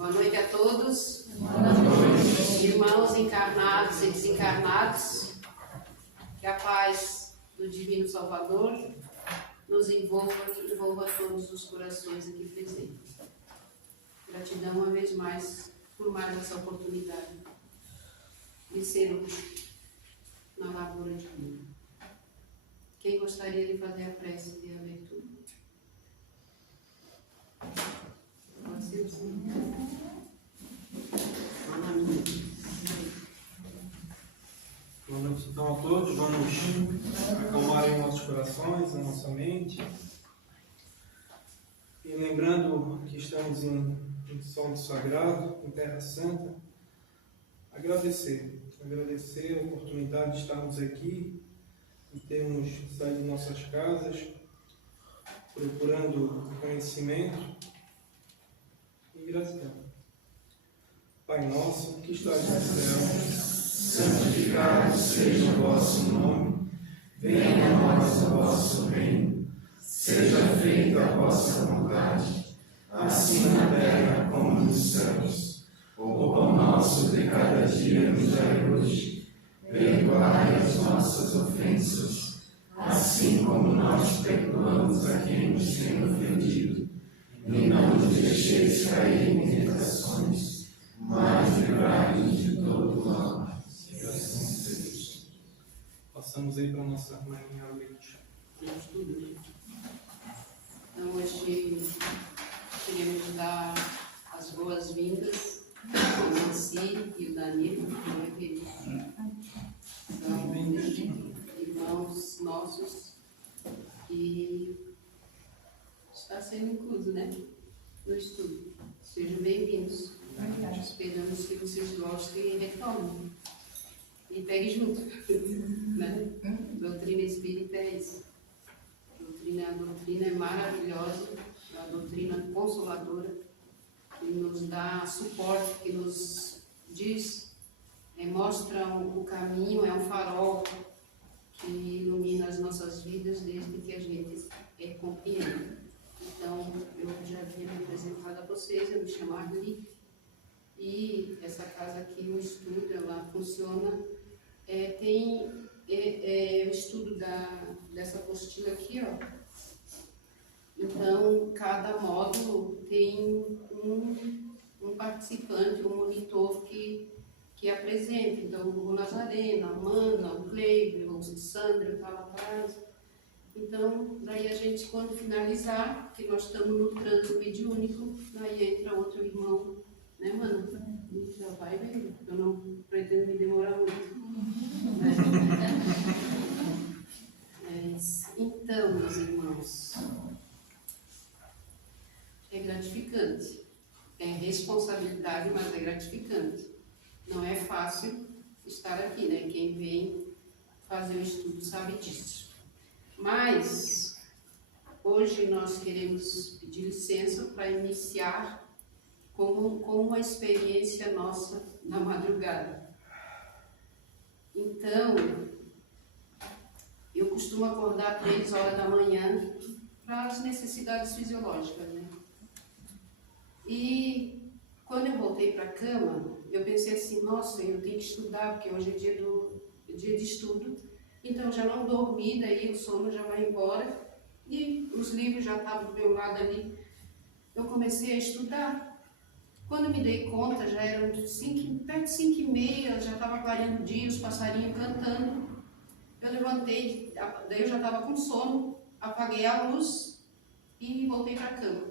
Boa noite a todos. Boa noite. Irmãos encarnados e desencarnados, que a paz do Divino Salvador nos envolva todos os corações aqui presentes. Gratidão uma vez mais por mais essa oportunidade de ser na lavoura divina. Quem gostaria de fazer a prece de abertura? Pode ser assim. Boa noite então a todos, vamos acalmar em nossos corações, a nossa mente. E lembrando que estamos em solo sagrado, em Terra Santa, agradecer a oportunidade de estarmos aqui e termos saído de nossas casas, procurando conhecimento e gratidão. Pai nosso, que estás no céu, santificado seja o vosso nome, venha a nós o vosso reino, seja feita a vossa vontade, assim na terra como nos céus. O pão nosso de cada dia nos dai hoje, perdoai as nossas ofensas, assim como nós perdoamos a quem nos tem ofendido, e não nos deixeis cair em tentações, mas livrai-nos de todo mal. Que assim seja. Passamos aí para a nossa irmãinha Leite. Então, hoje queremos dar as boas-vindas ao Nancy e o Danilo, que são irmãos nossos que está sendo incluso, né, no estudo. Sejam bem-vindos. Esperamos que vocês gostem e retomem. E peguem junto. Né? Doutrina espírita é isso. A doutrina é maravilhosa, é uma doutrina consoladora, que nos dá suporte, que nos diz, mostra o caminho, é um farol que ilumina as nossas vidas desde que a gente compreenda. Então, eu já havia me apresentado a vocês, eu me chamo Arli, e essa casa aqui, o estudo, ela funciona, tem o estudo dessa apostila aqui, ó. Então, cada módulo tem um participante, um monitor que apresenta. Então, o Nazarena, a Amanda, o Cleber, o Sandra está lá atrás. Então, daí a gente, quando finalizar, que nós estamos no trânsito mediúnico, daí entra outro irmão, né, Mana? E já vai vendo, eu não pretendo me demorar muito. Então, meus irmãos, é gratificante. É responsabilidade, mas é gratificante. Não é fácil estar aqui, né? Quem vem fazer o estudo sabe disso. Mas, hoje nós queremos pedir licença para iniciar com uma experiência nossa na madrugada. Então, eu costumo acordar 3 horas da manhã para as necessidades fisiológicas, né? E quando eu voltei para a cama, eu pensei assim, nossa, eu tenho que estudar, porque hoje é dia de estudo, então eu já não dormi, daí o sono já vai embora, e os livros já estavam do meu lado ali. Eu comecei a estudar. Quando me dei conta, já eram perto de 5h30, já estava clareando o dia, os passarinhos cantando. Eu levantei, daí eu já estava com sono, apaguei a luz e voltei para a cama.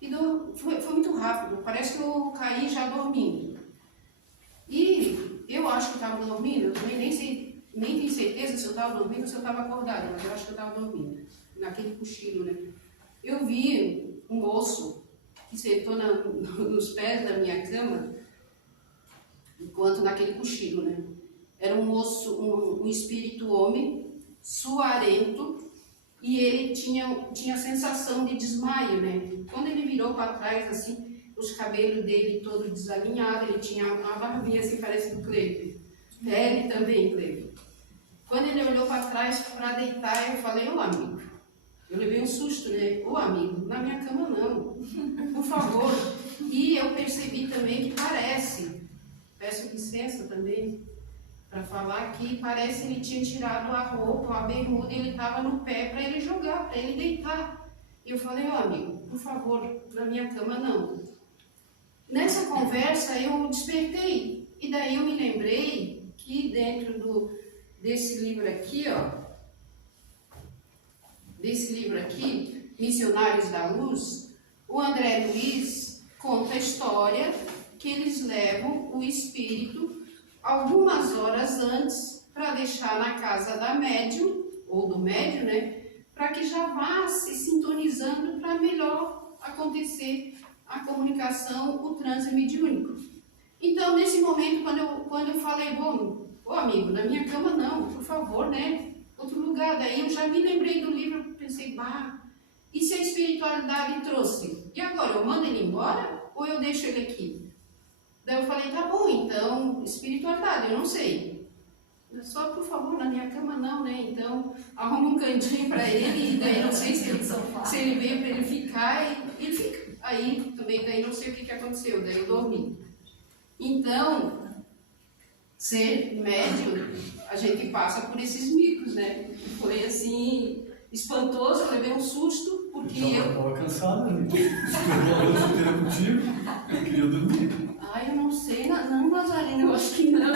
E foi muito rápido, parece que eu caí já dormindo. E eu acho que eu estava dormindo, eu também nem tenho certeza se eu estava dormindo ou se eu estava acordada, mas eu acho que eu estava dormindo, naquele cochilo, né? Eu vi um moço que sentou nos pés da minha cama, enquanto naquele cochilo, né? Era um moço, um espírito homem, suarento, e ele tinha sensação de desmaio, né? Quando ele virou para trás, assim, os cabelos dele todo desalinhados, ele tinha uma barbinha assim, parece do Cleber. Ele também, Cleber. Quando ele olhou para trás para deitar, eu falei, ô amigo. Eu levei um susto, né? Ô amigo, na minha cama não. Por favor, E eu percebi também que parece, peço licença também para falar, que parece que ele tinha tirado a roupa, a bermuda, e ele estava no pé para ele jogar, para ele deitar. E eu falei, ó amigo, por favor, na minha cama não. Nessa conversa eu despertei, e daí eu me lembrei que dentro desse livro aqui, ó, Missionários da Luz, o André Luiz conta a história que eles levam o espírito algumas horas antes para deixar na casa da médium, ou do médium, né, para que já vá se sintonizando para melhor acontecer a comunicação, o transe mediúnico. Então, nesse momento, quando eu falei, bom, ô amigo, na minha cama não, por favor, né, outro lugar, daí eu já me lembrei do livro, pensei, e se a espiritualidade trouxe? E agora, eu mando ele embora ou eu deixo ele aqui? Daí eu falei, tá bom, então, espiritualidade, eu não sei. Só, por favor, na minha cama não, né? Então, arruma um cantinho para ele, e daí não sei se ele veio para ele ficar, e ele fica. Aí, também, daí não sei o que aconteceu, daí eu dormi. Então, ser médium, a gente passa por esses micos, né? Foi assim, espantoso, eu levei um susto, porque eu estava cansada, né? Esperou a noite inteira contigo, eu queria dormir. Eu não sei, não, Nazareno, eu acho que não. Ele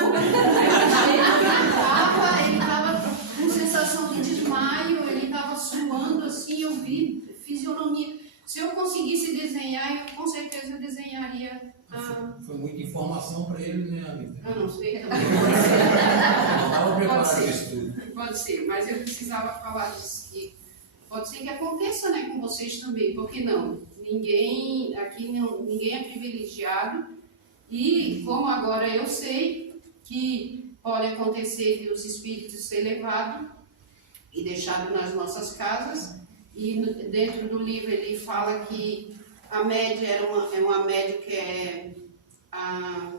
estava com sensação de desmaio, ele estava suando assim, eu vi fisionomia. Se eu conseguisse desenhar, com certeza eu desenharia. Foi muita informação para ele, né, amiga? Eu não sei também. Não estava preparado para isso tudo. Pode ser, mas eu precisava falar disso. Pode ser que aconteça, né, com vocês também, porque não? Ninguém é privilegiado. E como agora eu sei que pode acontecer de os espíritos ser levados e deixados nas nossas casas, e dentro do livro ele fala que a média é uma média que é a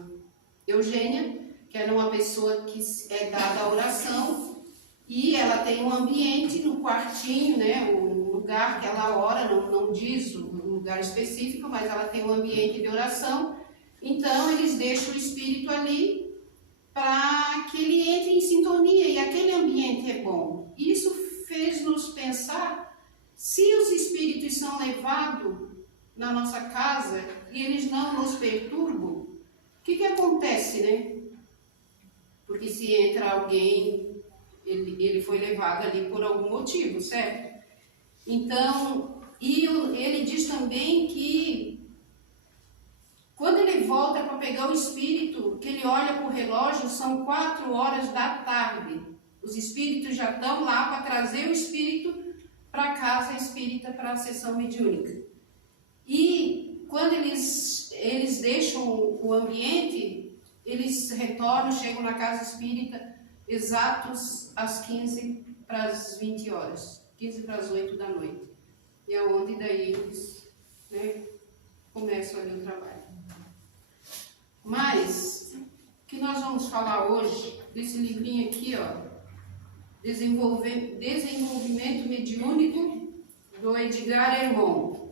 Eugênia, que era uma pessoa que é dada à oração, e ela tem um ambiente no quartinho, né, o lugar que ela ora, não diz o lugar específico, mas ela tem um ambiente de oração. Então, eles deixam o espírito ali para que ele entre em sintonia, e aquele ambiente é bom. Isso fez-nos pensar, se os espíritos são levados na nossa casa e eles não nos perturbam, o que acontece, né? Porque se entra alguém, ele foi levado ali por algum motivo, certo? Então, ele diz também que quando ele volta para pegar o espírito, que ele olha para o relógio, são 4 horas da tarde. Os espíritos já estão lá para trazer o espírito para a casa espírita, para a sessão mediúnica. E quando eles deixam o ambiente, eles retornam, chegam na casa espírita exatos às 15 para as 20 horas, 15 para as 8 da noite. E é onde daí eles, né, começam ali o trabalho. Mas, o que nós vamos falar hoje, desse livrinho aqui, ó, Desenvolvimento Mediúnico, do Edgar Hermon.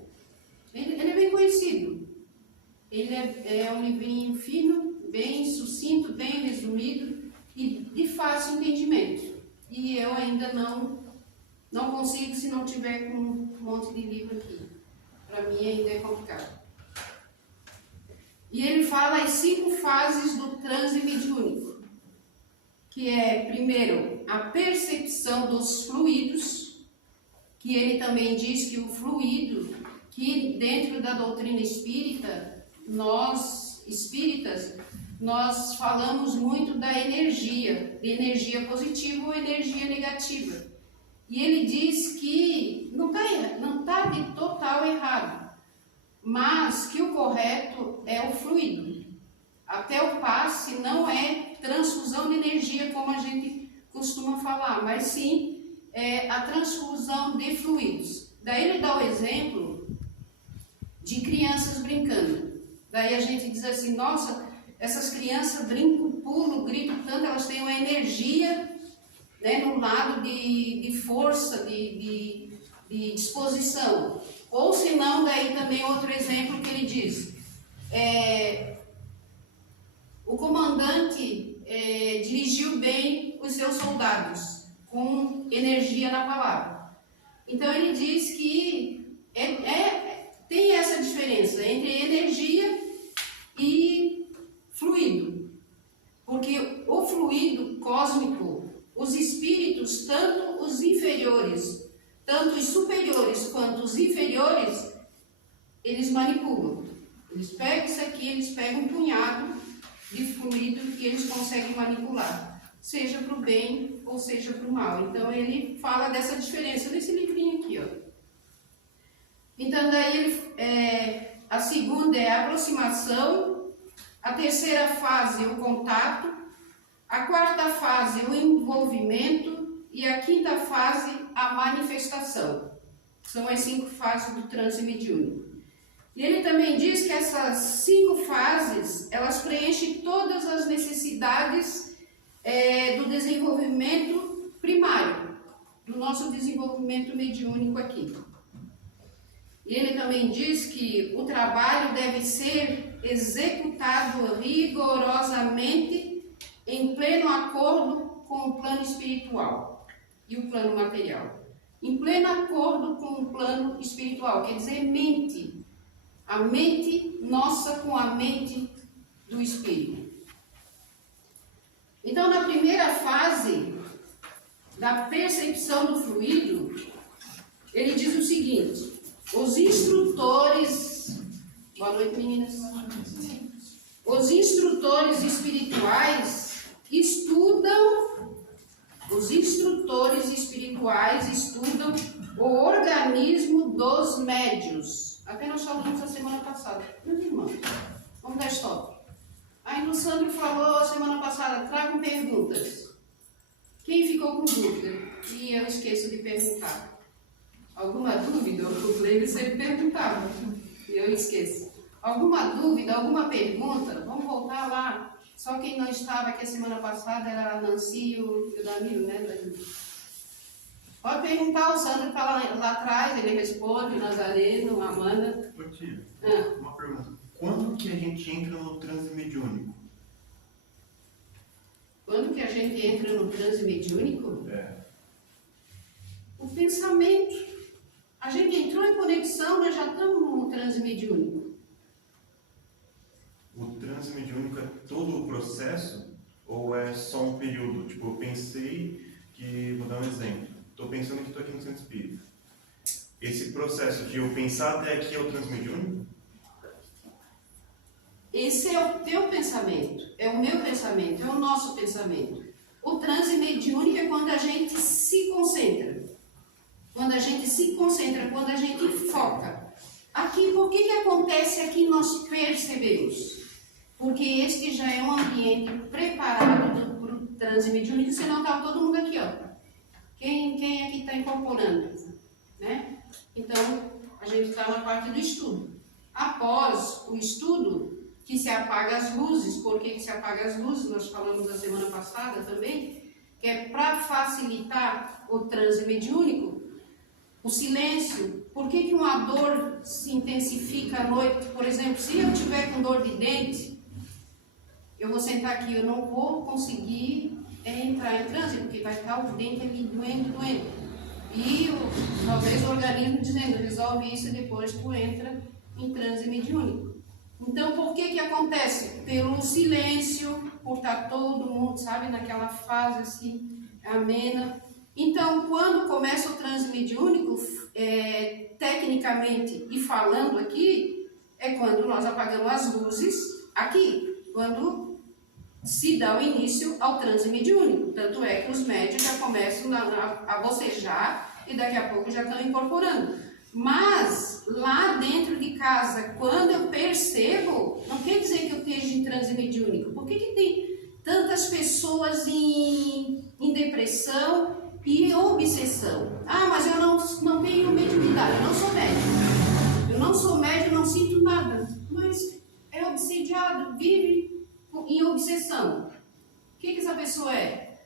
Ele é bem conhecido. Ele é um livrinho fino, bem sucinto, bem resumido e de fácil entendimento. E eu ainda não consigo se não tiver com um monte de livro aqui. Para mim ainda é complicado. E ele fala as 5 fases do transe mediúnico, que é, primeiro, a percepção dos fluidos, que ele também diz que o fluido, que dentro da doutrina espírita, nós, espíritas, nós falamos muito da energia, de energia positiva ou energia negativa. E ele diz que não está de total errado, mas que o correto é o fluido. Até o passe não é transfusão de energia, como a gente costuma falar, mas sim a transfusão de fluidos. Daí ele dá o exemplo de crianças brincando. Daí a gente diz assim, nossa, essas crianças brincam, pulam, gritam tanto, elas têm uma energia, né, no lado de força, de disposição. Ou se não, daí também outro exemplo que ele diz, o comandante dirigiu bem os seus soldados, com energia na palavra. Então ele diz que tem essa diferença entre energia e fluido. Porque o fluido cósmico, os espíritos, tanto os inferiores, tanto os superiores quanto os inferiores, eles manipulam. Eles pegam isso aqui, eles pegam um punhado de fluido que eles conseguem manipular, seja para o bem ou seja para o mal. Então ele fala dessa diferença nesse livrinho aqui, ó. Então daí a segunda é a aproximação, a terceira fase o contato, a quarta fase o envolvimento e a quinta fase a manifestação. São as 5 fases do transe mediúnico. E ele também diz que essas 5 fases, elas preenchem todas as necessidades do desenvolvimento primário, do nosso desenvolvimento mediúnico aqui. E ele também diz que o trabalho deve ser executado rigorosamente em pleno acordo com o plano espiritual e o plano material. Em pleno acordo com o plano espiritual, quer dizer, a mente nossa com a mente do espírito. Então, na primeira fase da percepção do fluido, ele diz o seguinte: os instrutores, boa noite meninas, os instrutores espirituais estudam o organismo dos médiuns. Até nós falamos a semana passada. Meus irmãos, vamos dar stop. Aí o Sandro falou semana passada, tragam perguntas. Quem ficou com dúvida? E eu esqueço de perguntar. Alguma dúvida? O Cleide sempre perguntava. E eu esqueço. Alguma dúvida, alguma pergunta? Vamos voltar lá. Só quem não estava aqui a semana passada era a Nancy e o Danilo, né? Pode perguntar, o Sandro está lá atrás, ele responde, Nazareno, Amanda. Ô tia, uma pergunta. Quando que a gente entra no transe mediúnico? Quando que a gente entra no transe mediúnico? O pensamento. A gente entrou em conexão, nós já estamos no transe mediúnico. O transe mediúnico é todo o processo ou é só um período? Tipo, eu pensei que, vou dar um exemplo. Estou pensando que estou aqui no centro espírita. Esse processo de eu pensar até aqui é o transe mediúnico? Esse é o teu pensamento, é o meu pensamento, é o nosso pensamento. O transe mediúnico é quando a gente se concentra. Quando a gente se concentra, quando a gente foca. Aqui, por que acontece aqui nós percebemos? Porque este já é um ambiente preparado para o transe mediúnico, senão está todo mundo aqui, ó. Quem aqui está incorporando? Né? Então, a gente está na parte do estudo. Após o estudo, que se apaga as luzes. Por que se apaga as luzes? Nós falamos na semana passada também, que é para facilitar o transe mediúnico, o silêncio. Por que uma dor se intensifica à noite? Por exemplo, se eu tiver com dor de dente, eu vou sentar aqui, eu não vou conseguir entrar em transe, porque vai estar o dente ali doendo. E talvez o organismo dizendo, resolve isso e depois tu entra em transe mediúnico. Então, por que acontece? Pelo silêncio, por estar todo mundo, sabe, naquela fase assim, amena. Então, quando começa o transe mediúnico, tecnicamente e falando aqui, é quando nós apagamos as luzes aqui, quando se dá o início ao transe mediúnico. Tanto é que os médios já começam a bocejar e daqui a pouco já estão incorporando. Mas, lá dentro de casa, quando eu percebo, não quer dizer que eu esteja em transe mediúnico. Por que tem tantas pessoas em depressão e obsessão? Ah, mas eu não tenho mediunidade, eu não sou médium. Eu não sou médium, não sinto nada. Mas é obsediado, vive em obsessão. O que essa pessoa é?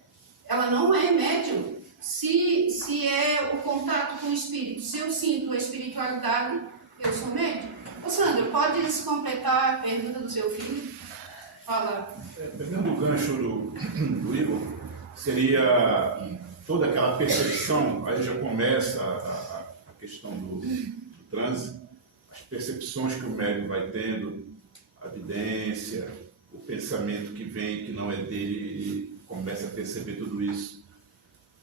Ela não é médium. Se é o contato com o espírito, se eu sinto a espiritualidade, eu sou médium. Ô Sandro, pode completar a pergunta do seu filho? Fala. Pegando o gancho do Igor, seria toda aquela percepção, aí já começa a questão do transe, as percepções que o médium vai tendo, a evidência, o pensamento que vem, que não é dele, ele começa a perceber tudo isso.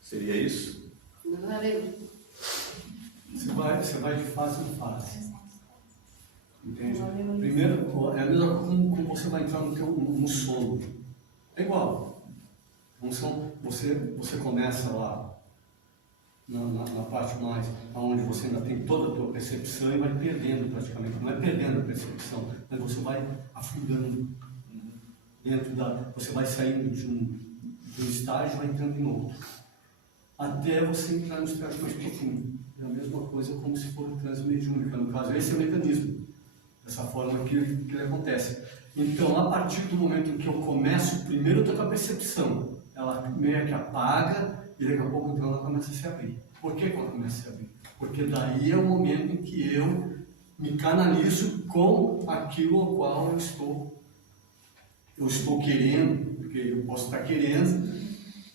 Seria isso? Você vai de fase em fase. Entende? Primeiro, é a mesma coisa como você vai entrar no sono. É igual. Você começa lá na parte mais onde você ainda tem toda a tua percepção e vai perdendo praticamente. Não é perdendo a percepção, mas você vai afundando dentro você vai saindo de um estágio e vai entrando em outro. Até você entrar no estágio mais profundo. É a mesma coisa como se for um transe mediúnico. No caso, esse é o mecanismo. Dessa forma que ele acontece. Então, a partir do momento em que eu começo, primeiro eu estou com a percepção. Ela meio que apaga e daqui a pouco então ela começa a se abrir. Por que ela começa a se abrir? Porque daí é o momento em que eu me canalizo com aquilo ao qual eu estou querendo, porque eu posso estar querendo,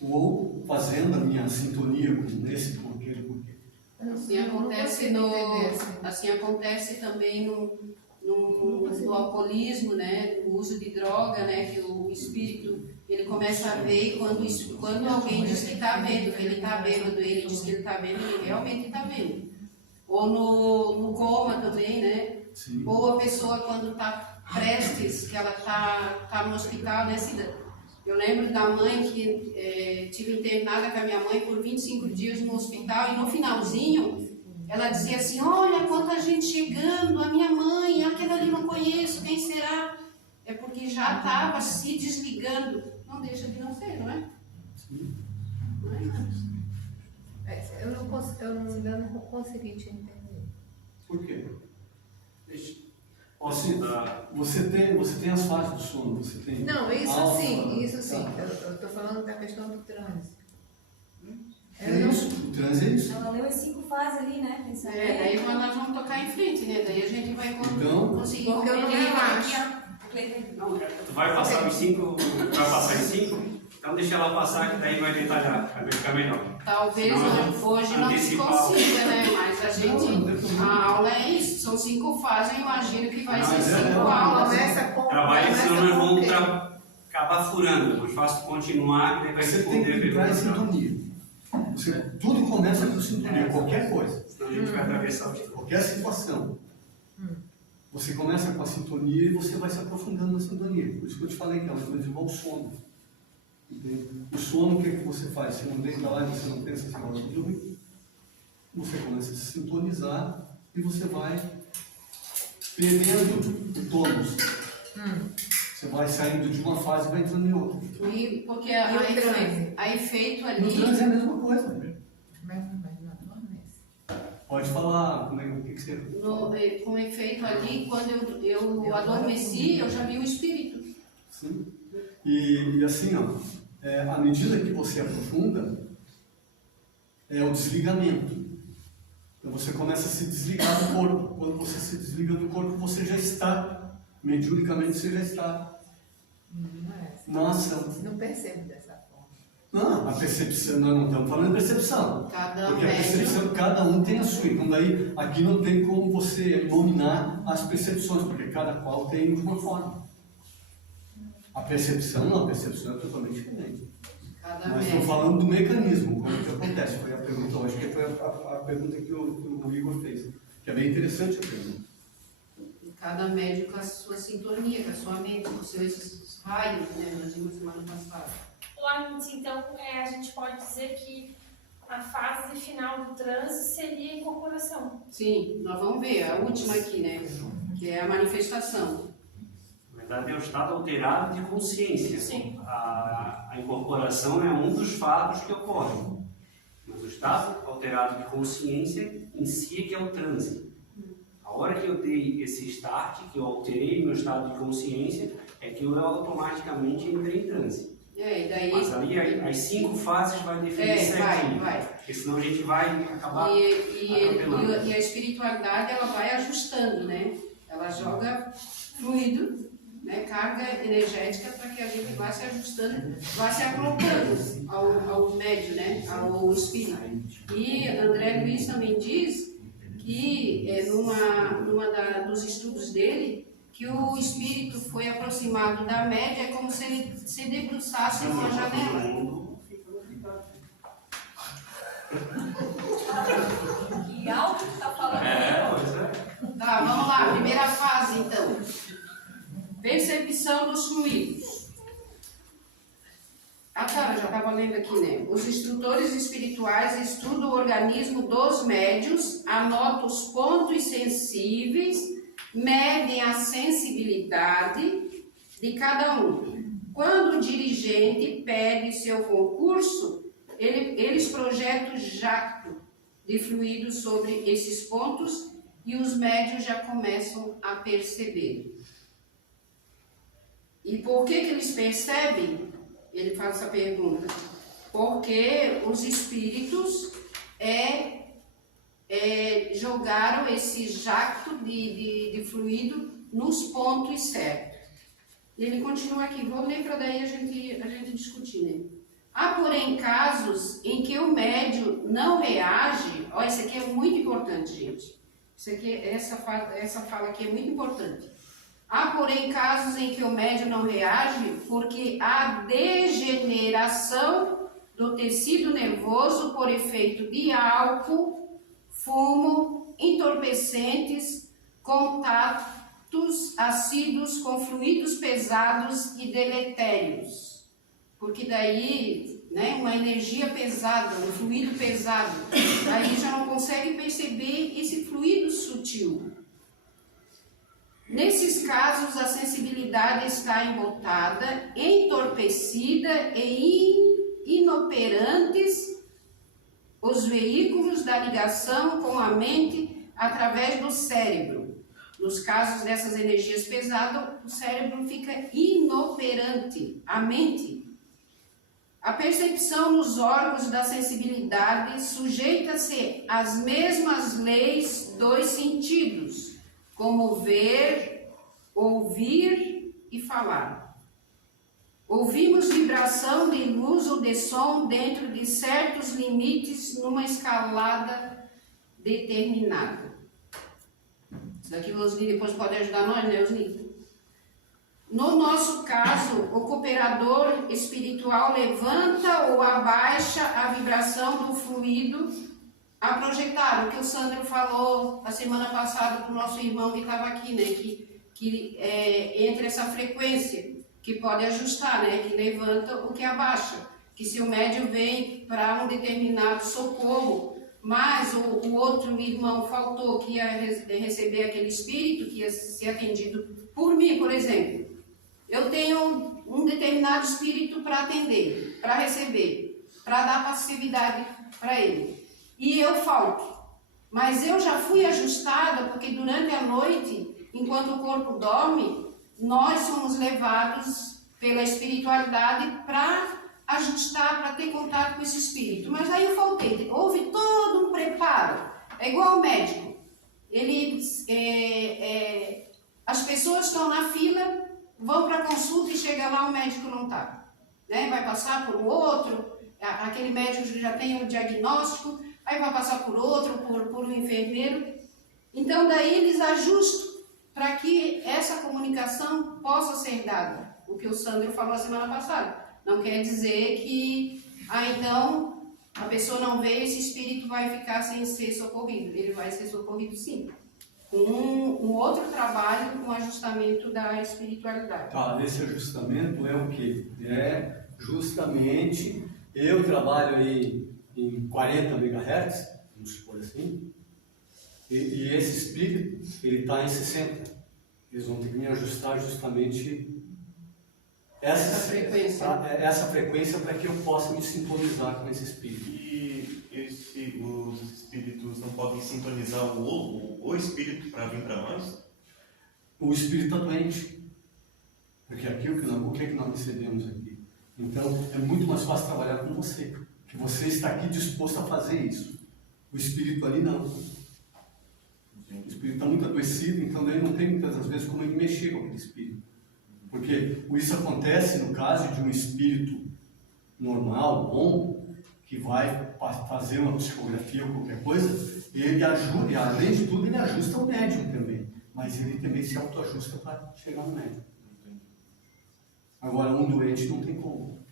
ou fazendo a minha sintonia com esse porquê. Assim acontece também no alcoolismo, né, no uso de droga, né, que o espírito ele começa a ver, e quando alguém diz que está vendo, que ele está bêbado, ele diz que ele está vendo, ele realmente está vendo. Ou no coma também, né? Sim. Ou a pessoa quando está prestes, que ela está no hospital, né, eu lembro da mãe que tive internada com a minha mãe por 25 dias no hospital, e no finalzinho ela dizia assim, olha quanta gente chegando, a minha mãe, aquela ali não conheço, quem será? É porque já estava se desligando. Não deixa de não ser, não é? Sim. Não é nada. Eu não consegui te entender. Por quê? Você tem as fases do sono, você tem... Não, isso alfa, sim. Tá. Eu estou falando da questão do trânsito. O transe é isso. Ela leu as 5 fases ali, né? Daí nós vamos tocar em frente, né? Daí a gente vai conseguir porque eu não compreender. Não, tu vai passar os 5, vai passar os 5, então deixa ela passar que daí vai detalhar, vai ficar melhor. Talvez hoje não se consiga, né? Mas a aula é isso, são 5 fases, eu imagino que vai ser 5 aulas. Trabalha, senão nós vamos acabar furando, depois faço continuar, que daí vai você tem que entrar em sintonia. Tudo começa com sintonia, qualquer coisa. Senão a gente vai atravessar o tempo. Qualquer situação. Você começa com a sintonia e você vai se aprofundando na sintonia. Por isso que eu te falei que ela é igual ao sono. Entende? O sono, o que você faz? Você não deita lá e você não pensa assim, ela dorme. Você começa a se sintonizar e você vai perdendo o tônus. Você vai saindo de uma fase e vai entrando em outra. Porque a efeito ali... No transe é a mesma coisa. Mas não adormece. Pode falar, o que você... Com efeito ali, quando eu adormeci, eu já vi o espírito. Sim. E assim, à medida que você aprofunda, é o desligamento. Então você começa a se desligar do corpo. Quando você se desliga do corpo, você já está, mediunicamente você já está. Não é assim. Nossa. Não percebo dessa forma. Não, a percepção, nós não estamos falando de percepção. Porque a percepção, cada um tem a sua. Então daí, aqui não tem como você nominar as percepções, porque cada qual tem de uma forma. A percepção não, a percepção é totalmente diferente. Mas estou falando do mecanismo, como que acontece. Foi a pergunta, eu acho que foi a pergunta que o Igor fez, que é bem interessante a pergunta. Cada médico com a sua sintonia, com a sua mente, com os seus raios, né? Nós vimos semana passada. Amit, então, a gente pode dizer que a fase final do transe seria a incorporação. Sim, nós vamos ver a última aqui, né? Que é a manifestação. Na verdade, é o estado alterado de consciência. Sim. A incorporação é um dos fatos que ocorrem. Mas o estado alterado de consciência em si é que é o transe. A hora que eu dei esse start, que eu alterei meu estado de consciência, é que eu automaticamente entrei em transe. E daí... Mas ali as 5 fases vai definir certinho. Vai. Porque senão a gente vai acabar atropelando. E a espiritualidade, ela vai ajustando, né? Ela joga fluido, né, carga energética para que a gente vá se ajustando, vá se acoplando ao médio, né, ao espírito. E André Luiz também diz que, dos estudos dele, que o espírito foi aproximado da média, é como se ele se debruçasse numa janela. Que alto que tá falando aí, Tá, vamos lá, primeira fase então. Percepção dos fluidos. A cara já estava lendo aqui, né? Os instrutores espirituais estudam o organismo dos médios, anotam os pontos sensíveis, medem a sensibilidade de cada um. Quando o dirigente pede seu concurso, eles projetam o jacto de fluido sobre esses pontos e os médios já começam a perceber. E por que eles percebem? Ele faz essa pergunta. Porque os espíritos jogaram esse jacto de fluido nos pontos certos. E ele continua aqui, vou ler para daí a gente discutir, né? Há, porém, casos em que o médium não reage. Olha, isso aqui é muito importante, gente. Essa fala aqui é muito importante. Há, porém, casos em que o médium não reage porque há degeneração do tecido nervoso por efeito de álcool, fumo, entorpecentes, contatos assíduos com fluidos pesados e deletérios. Porque daí, né, uma energia pesada, um fluido pesado, daí já não consegue perceber esse fluido sutil. Nesses casos, a sensibilidade está embotada, entorpecida e inoperantes os veículos da ligação com a mente através do cérebro. Nos casos dessas energias pesadas, o cérebro fica inoperante, a mente. A percepção nos órgãos da sensibilidade sujeita-se às mesmas leis dos sentidos, como ver, ouvir e falar. Ouvimos vibração de luz ou de som dentro de certos limites numa escalada determinada. Isso daqui o Osni depois pode ajudar nós, né, Osni? No nosso caso, o cooperador espiritual levanta ou abaixa a vibração do fluido a projetar, o que o Sandro falou a semana passada para o nosso irmão que estava aqui, né? Que entre essa frequência, que pode ajustar, né? Que levanta o que abaixa. Que se o médium vem para um determinado socorro, mas o outro irmão faltou, que ia receber aquele espírito, que ia ser atendido por mim, por exemplo. Eu tenho um determinado espírito para atender, para receber, para dar passividade para ele. E eu falto. Mas eu já fui ajustada, porque durante a noite, enquanto o corpo dorme, nós somos levados pela espiritualidade para ajustar, para ter contato com esse espírito. Mas aí eu faltei. Houve todo um preparo. É igual ao médico. As pessoas estão na fila, vão para a consulta e chega lá, o médico não está. Né? Vai passar por um outro, aquele médico já tem o diagnóstico, aí vai passar por outro, por um enfermeiro. Então, daí eles ajustam para que essa comunicação possa ser dada. O que o Sandro falou a semana passada. Não quer dizer que, então, a pessoa não veio, esse espírito vai ficar sem ser socorrido. Ele vai ser socorrido sim. Com um outro trabalho, com ajustamento da espiritualidade. Tá, esse ajustamento é o quê? É justamente, eu trabalho aí em 40 MHz, vamos supor assim, e esse espírito, ele está em 60. Eles vão ter que me ajustar justamente essa frequência para que eu possa me sintonizar com esse espírito. E os espíritos não podem sintonizar o espírito para vir para nós? O espírito está doente. Porque aqui o que nós recebemos aqui? Então é muito mais fácil trabalhar com você. Que você está aqui disposto a fazer isso. O espírito ali não. O espírito está muito adoecido, então daí não tem muitas das vezes como ele mexer com aquele espírito. Porque isso acontece no caso de um espírito normal, bom, que vai fazer uma psicografia ou qualquer coisa, ele ajuda, e além de tudo ele ajusta o médium também, mas ele também se autoajusta para chegar no médium. Agora, um doente não tem como.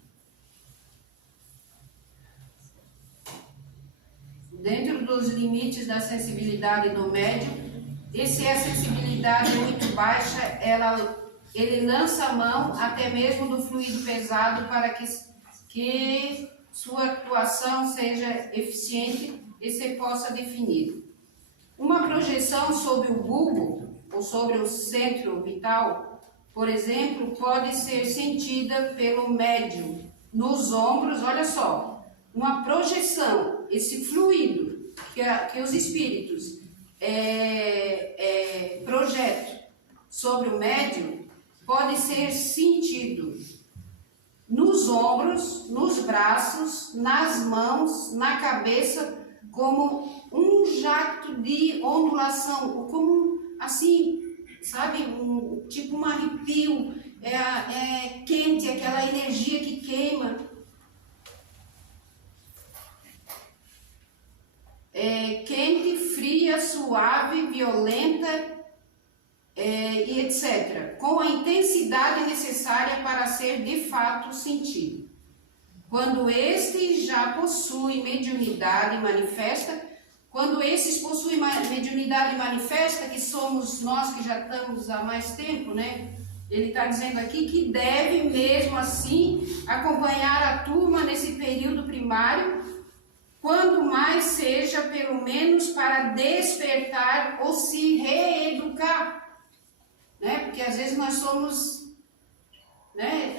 Dentro dos limites da sensibilidade do médium, e se a sensibilidade é muito baixa, ele lança a mão até mesmo do fluido pesado para que sua atuação seja eficiente e se possa definir. Uma projeção sobre o bulbo ou sobre o centro vital, por exemplo, pode ser sentida pelo médium nos ombros. Olha só, uma projeção, esse fluido que os espíritos projetam sobre o médium pode ser sentido nos ombros, nos braços, nas mãos, na cabeça, como um jacto de ondulação, como assim, sabe, tipo um arrepio, quente, aquela energia que queima. Quente, fria, suave, violenta, e etc., com a intensidade necessária para ser de fato sentido. Quando este já possui mediunidade manifesta, quando esses possuem mediunidade manifesta, que somos nós que já estamos há mais tempo, né? Ele está dizendo aqui que deve mesmo assim acompanhar a turma nesse período primário, quando mais seja pelo menos para despertar ou se reeducar. Né? Porque às vezes nós somos, né?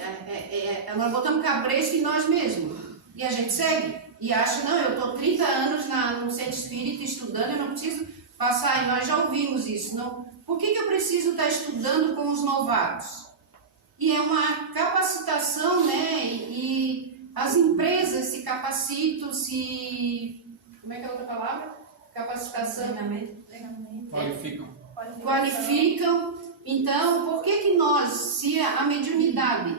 Nós botamos cabresto em nós mesmos e a gente segue e acha, não, eu estou 30 anos no centro espírita estudando, eu não preciso passar, e nós já ouvimos isso, não? Por que eu preciso estar estudando com os novatos? E é uma capacitação, né? E as empresas se capacitam, como é que é a outra palavra? Capacitação. Qualificam. Então, por que nós, se a mediunidade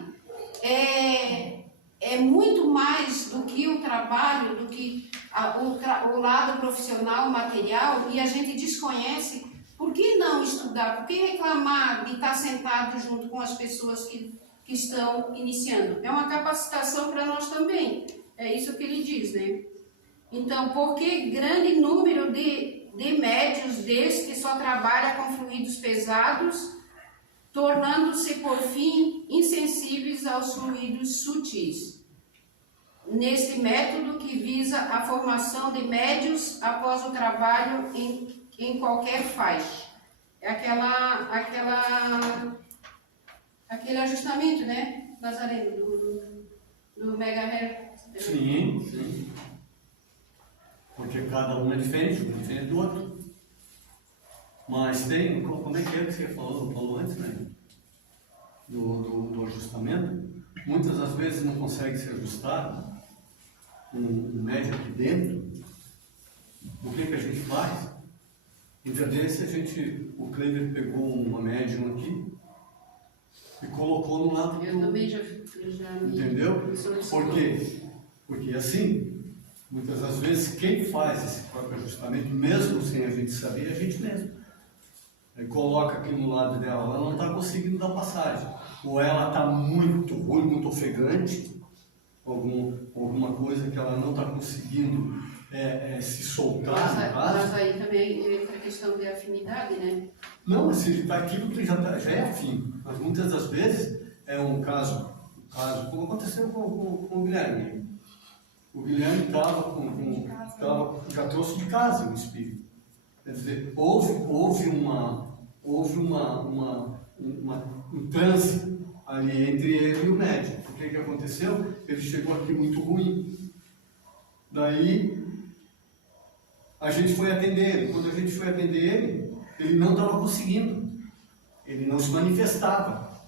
é muito mais do que o trabalho, do que o lado profissional, material, e a gente desconhece, por que não estudar? Por que reclamar de estar sentado junto com as pessoas que estão iniciando? É uma capacitação para nós também. É isso que ele diz, né? Então, por que grande número de médiuns desses que só trabalham com fluidos pesados, tornando-se, por fim, insensíveis aos fluidos sutis? Neste método que visa a formação de médiuns após o trabalho em qualquer faixa. É aquele ajustamento, né, Nazareno, do megahertz. Sim. Porque cada um é diferente do outro. Mas tem, como é que você falou antes, né? Do ajustamento. Muitas das vezes não consegue se ajustar um médio aqui dentro. O que a gente faz? Em dia desse, o Cleber pegou uma médium aqui e colocou no lado do... Eu também já entendeu? Por quê? Porque assim... Muitas das vezes, quem faz esse próprio ajustamento, mesmo sem a gente saber, é a gente mesmo. Aí coloca aqui no lado dela, ela não está conseguindo dar passagem. Ou ela está muito ruim, muito ofegante, alguma coisa que ela não está conseguindo se soltar. Mas aí também entra a questão de afinidade, né? Não, mas se ele está aqui, porque já é afim. Mas muitas das vezes é um caso como aconteceu com o Guilherme. O Guilherme já trouxe de casa o espírito. Quer dizer, houve um transe ali entre ele e o médium. O que aconteceu? Ele chegou aqui muito ruim. Daí, a gente foi atender ele. Quando a gente foi atender ele, ele não estava conseguindo. Ele não se manifestava.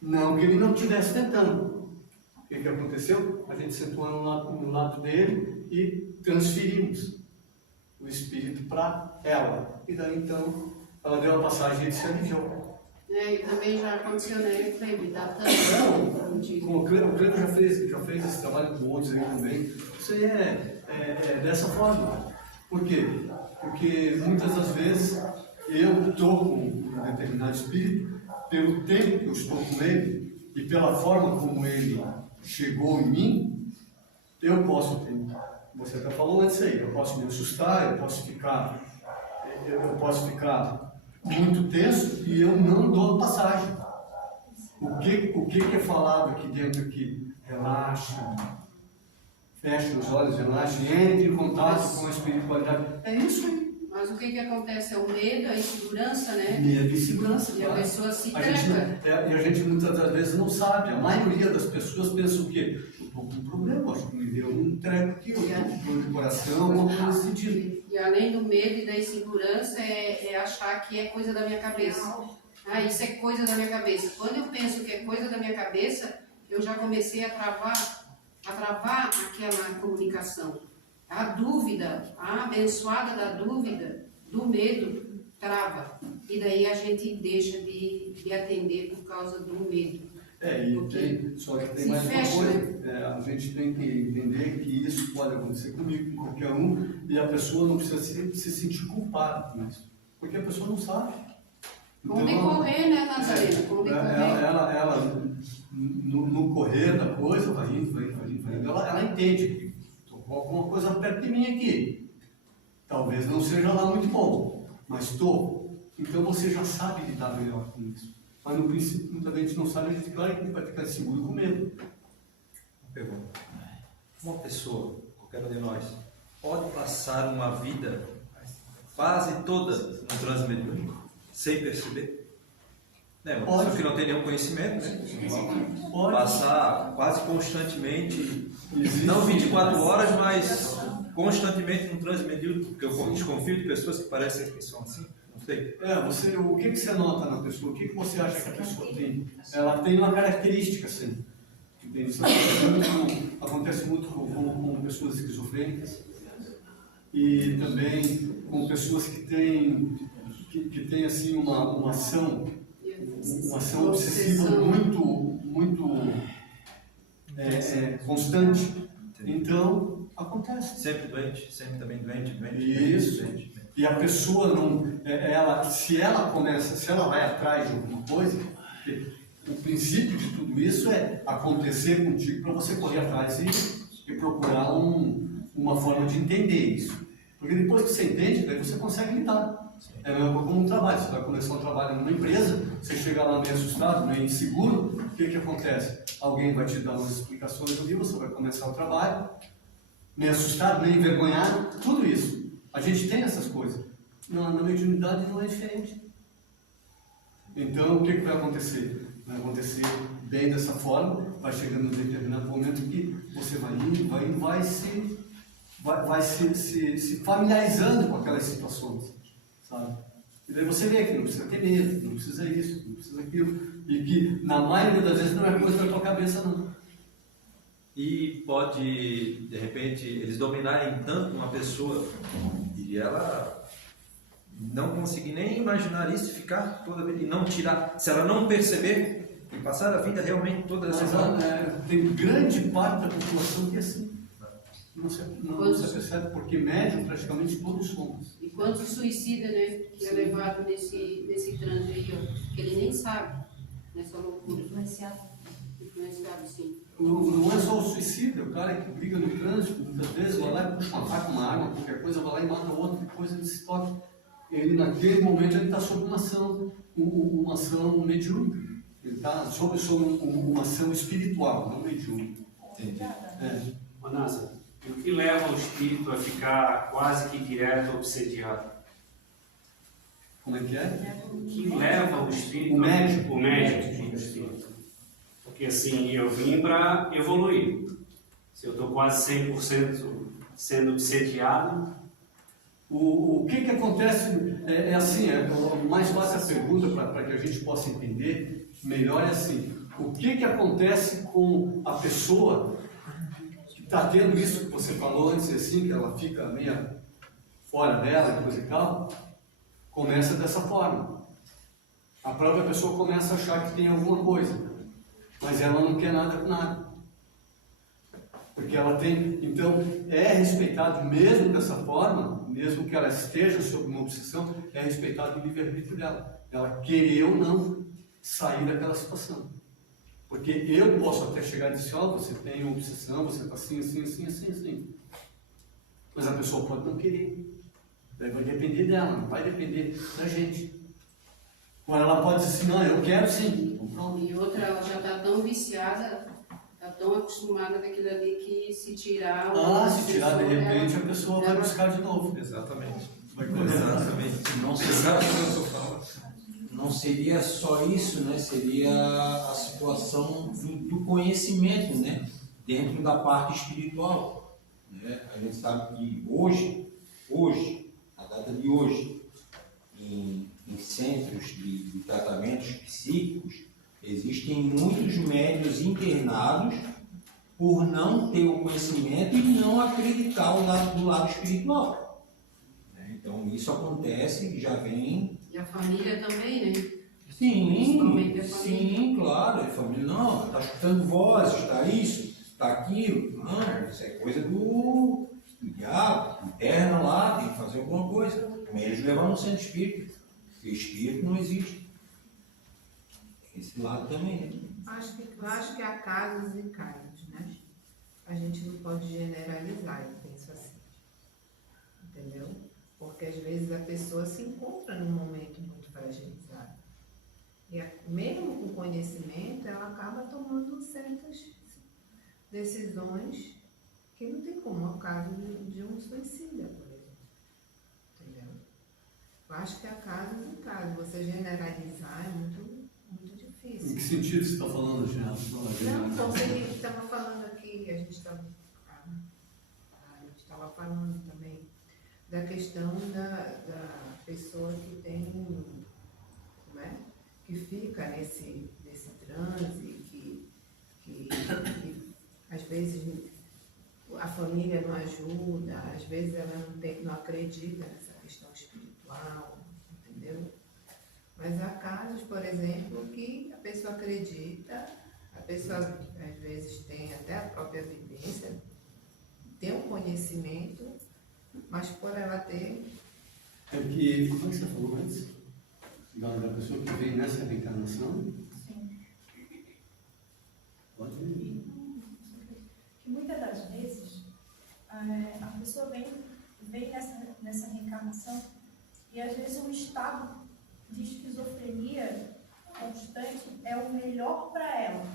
Não que ele não estivesse tentando. O que aconteceu? A gente sentou no lado dele e transferimos o o espírito para ela. E daí então ela deu a passagem e se aliviou. E também já aconteceu, né, Cleide? Dá tanto. O Cleber já fez esse trabalho com outros aí também. Isso aí é dessa forma. Por quê? Porque muitas das vezes eu estou com um determinado espírito, pelo tempo que eu estou com ele e pela forma como ele chegou em mim, eu posso ter. Você até falou antes aí, eu posso me assustar, eu posso ficar muito tenso e eu não dou passagem. O que é falado aqui dentro aqui? Relaxa, feche os olhos, relaxa, entre em contato com a espiritualidade. É isso aí. Mas o que acontece? É o medo, a insegurança, né? Medo e insegurança, E a claro. pessoa se E tranca. a gente muitas das vezes não sabe. A maioria das pessoas pensa o quê? Eu estou com um problema, acho que me deu um treco aqui, eu estou com dor de coração, alguma coisa nesse sentido. E além do medo e da insegurança, é achar que é coisa da minha cabeça. Ah, isso é coisa da minha cabeça. Quando eu penso que é coisa da minha cabeça, eu já comecei a travar aquela comunicação. A dúvida, a abençoada da dúvida, do medo, trava. E daí a gente deixa de atender por causa do medo. Só que tem mais uma coisa. A gente tem que entender que isso pode acontecer comigo, com qualquer um, e a pessoa não precisa se sentir culpada com isso. Porque a pessoa não sabe. Como decorrer, né, Nazarena? Como decorrer. Ela no correr da coisa, vai indo, ela entende que estou com alguma coisa perto de mim aqui. Talvez não seja lá muito bom, mas estou. Então você já sabe lidar melhor com isso. Mas no princípio, muita gente não sabe, a gente, claro, que vai ficar seguro com medo. Uma pergunta. Uma pessoa, qualquer um de nós, pode passar uma vida quase toda no transe mediúnico, sem perceber? Né? Uma pessoa que não tem nenhum conhecimento, né? Pode. Passar quase constantemente, não 24 horas, mas constantemente no transe mediúnico, porque eu desconfio de pessoas que parecem que são assim. O que você nota na pessoa? O que você acha que a pessoa tem? Ela tem uma característica, assim. Isso acontece muito com pessoas esquizofrênicas e também com pessoas que têm assim, uma ação obsessiva muito constante. Então, acontece. Sempre doente, sempre também doente. Isso. Doente. E a pessoa se ela vai atrás de alguma coisa, o princípio de tudo isso é acontecer contigo para você correr atrás e procurar uma forma de entender isso. Porque depois que você entende, daí você consegue lidar. É como um trabalho. Você vai começar um trabalho numa empresa, você chega lá meio assustado, meio inseguro, o que acontece? Alguém vai te dar umas explicações ali, você vai começar o trabalho, meio assustado, meio envergonhado, tudo isso. A gente tem essas coisas. Na mediunidade não é diferente. Então, o que vai acontecer? Vai acontecer bem dessa forma, vai chegando num determinado momento que você vai se familiarizando com aquelas situações, sabe? E daí você vê que não precisa ter medo, não precisa isso, não precisa aquilo, e que na maioria das vezes não é coisa da tua cabeça, não. E pode, de repente, eles dominarem tanto uma pessoa e ela não conseguir nem imaginar isso, ficar toda vez e não tirar, se ela não perceber e passar a vida realmente toda essa forma. Tem grande parte da população que é assim. Não se percebe, porque médium praticamente todos somos. E quantos suicidas, né, que é levado nesse trânsito aí, ó, que ele nem sabe, nessa loucura. Influenciado, sim. Não é só o suicídio, o cara que briga no trânsito, muitas vezes vai lá e puxa uma faca, uma arma, qualquer coisa, vai lá e mata o outro, depois ele se toca. Ele, naquele momento, ele está sob uma ação mediúnica. Ele está sob uma ação espiritual, não mediúnica. Entendi. Manasa, o que leva o espírito a ficar quase que direto obsediado? Como é que é? O que leva o espírito... O médium. O médium, o espírito. Porque assim, eu vim para evoluir. Se eu estou quase 100% sendo obsediado... O que acontece assim, mais fácil a pergunta para que a gente possa entender melhor é assim, o que acontece com a pessoa que está tendo isso que você falou antes, assim, que ela fica meio fora dela, coisa e tal, começa dessa forma. A própria pessoa começa a achar que tem alguma coisa, mas ela não quer nada com nada. Porque ela tem, então, é respeitado mesmo dessa forma, mesmo que ela esteja sob uma obsessão, é respeitado o livre-arbítrio dela. Ela querer ou não sair daquela situação. Porque eu posso até chegar e dizer, ó, você tem uma obsessão, você está assim, assim, assim, assim, assim. Mas a pessoa pode não querer. Daí vai depender dela, não vai depender da gente. Agora ela pode dizer assim, não, eu quero sim. E outra, ela já está tão viciada, está tão acostumada daquilo ali que se tirar... Se tirar de repente, a pessoa vai buscar de novo. Exatamente. Vai correr. Exatamente. Não não seria só isso, né? Seria a situação do conhecimento, né? Dentro da parte espiritual, né? A gente sabe que hoje, a data de hoje, em centros de tratamentos psíquicos, existem muitos médiuns internados por não ter o conhecimento e não acreditar do lado espiritual. Então, isso acontece, já vem... E a família também, né? Sim, claro. A família, não, está escutando vozes, está isso, está aquilo. Não, isso é coisa do diabo, interna lá, tem que fazer alguma coisa. Também eles levam no centro espírita. Porque espírito não existe. Esse lado também, né? Eu acho que há casos e casos, né? A gente não pode generalizar, eu penso assim. Entendeu? Porque às vezes a pessoa se encontra num momento muito fragilizado. E mesmo com conhecimento, ela acaba tomando certas decisões que não tem como. É o caso de um suicida, por exemplo. Entendeu? Eu acho que há casos e casos. Você generalizar é muito difícil. Em que sentido você está falando, Jean? Não, porque a gente estava falando aqui, a gente estava falando também da questão da pessoa que tem, né, que fica nesse transe, que às vezes a família não ajuda, às vezes ela não acredita nessa questão espiritual, entendeu? Mas há casos, por exemplo, que a pessoa acredita, a pessoa às vezes tem até a própria vivência, tem um conhecimento, mas por ela ter... É que, como você falou antes, da pessoa que vem nessa reencarnação? Sim. Pode ir. Que muitas das vezes a pessoa vem nessa reencarnação e às vezes um estado de esquizofrenia constante é o melhor para ela.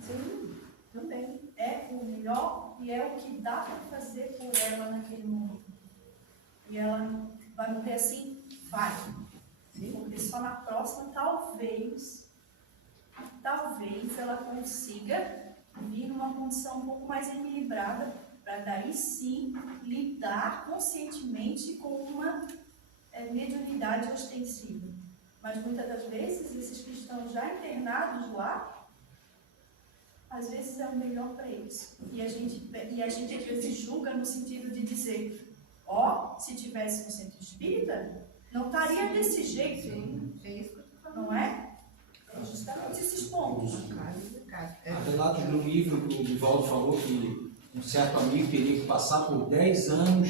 Sim, também. É o melhor e é o que dá para fazer por ela naquele momento. E ela vai morrer assim? Vai. Sim. Porque só na próxima, talvez ela consiga vir numa condição um pouco mais equilibrada para daí sim lidar conscientemente com uma mediunidade ostensiva. Mas muitas das vezes, esses que estão já internados lá, às vezes é o melhor para eles. E a gente às vezes julga no sentido de dizer, se tivesse no centro espírita, não estaria desse jeito. Sim, é isso que eu estou falando. Não é? É justamente esses pontos. Há relatos do livro que o Divaldo falou que um certo amigo teria que passar por 10 anos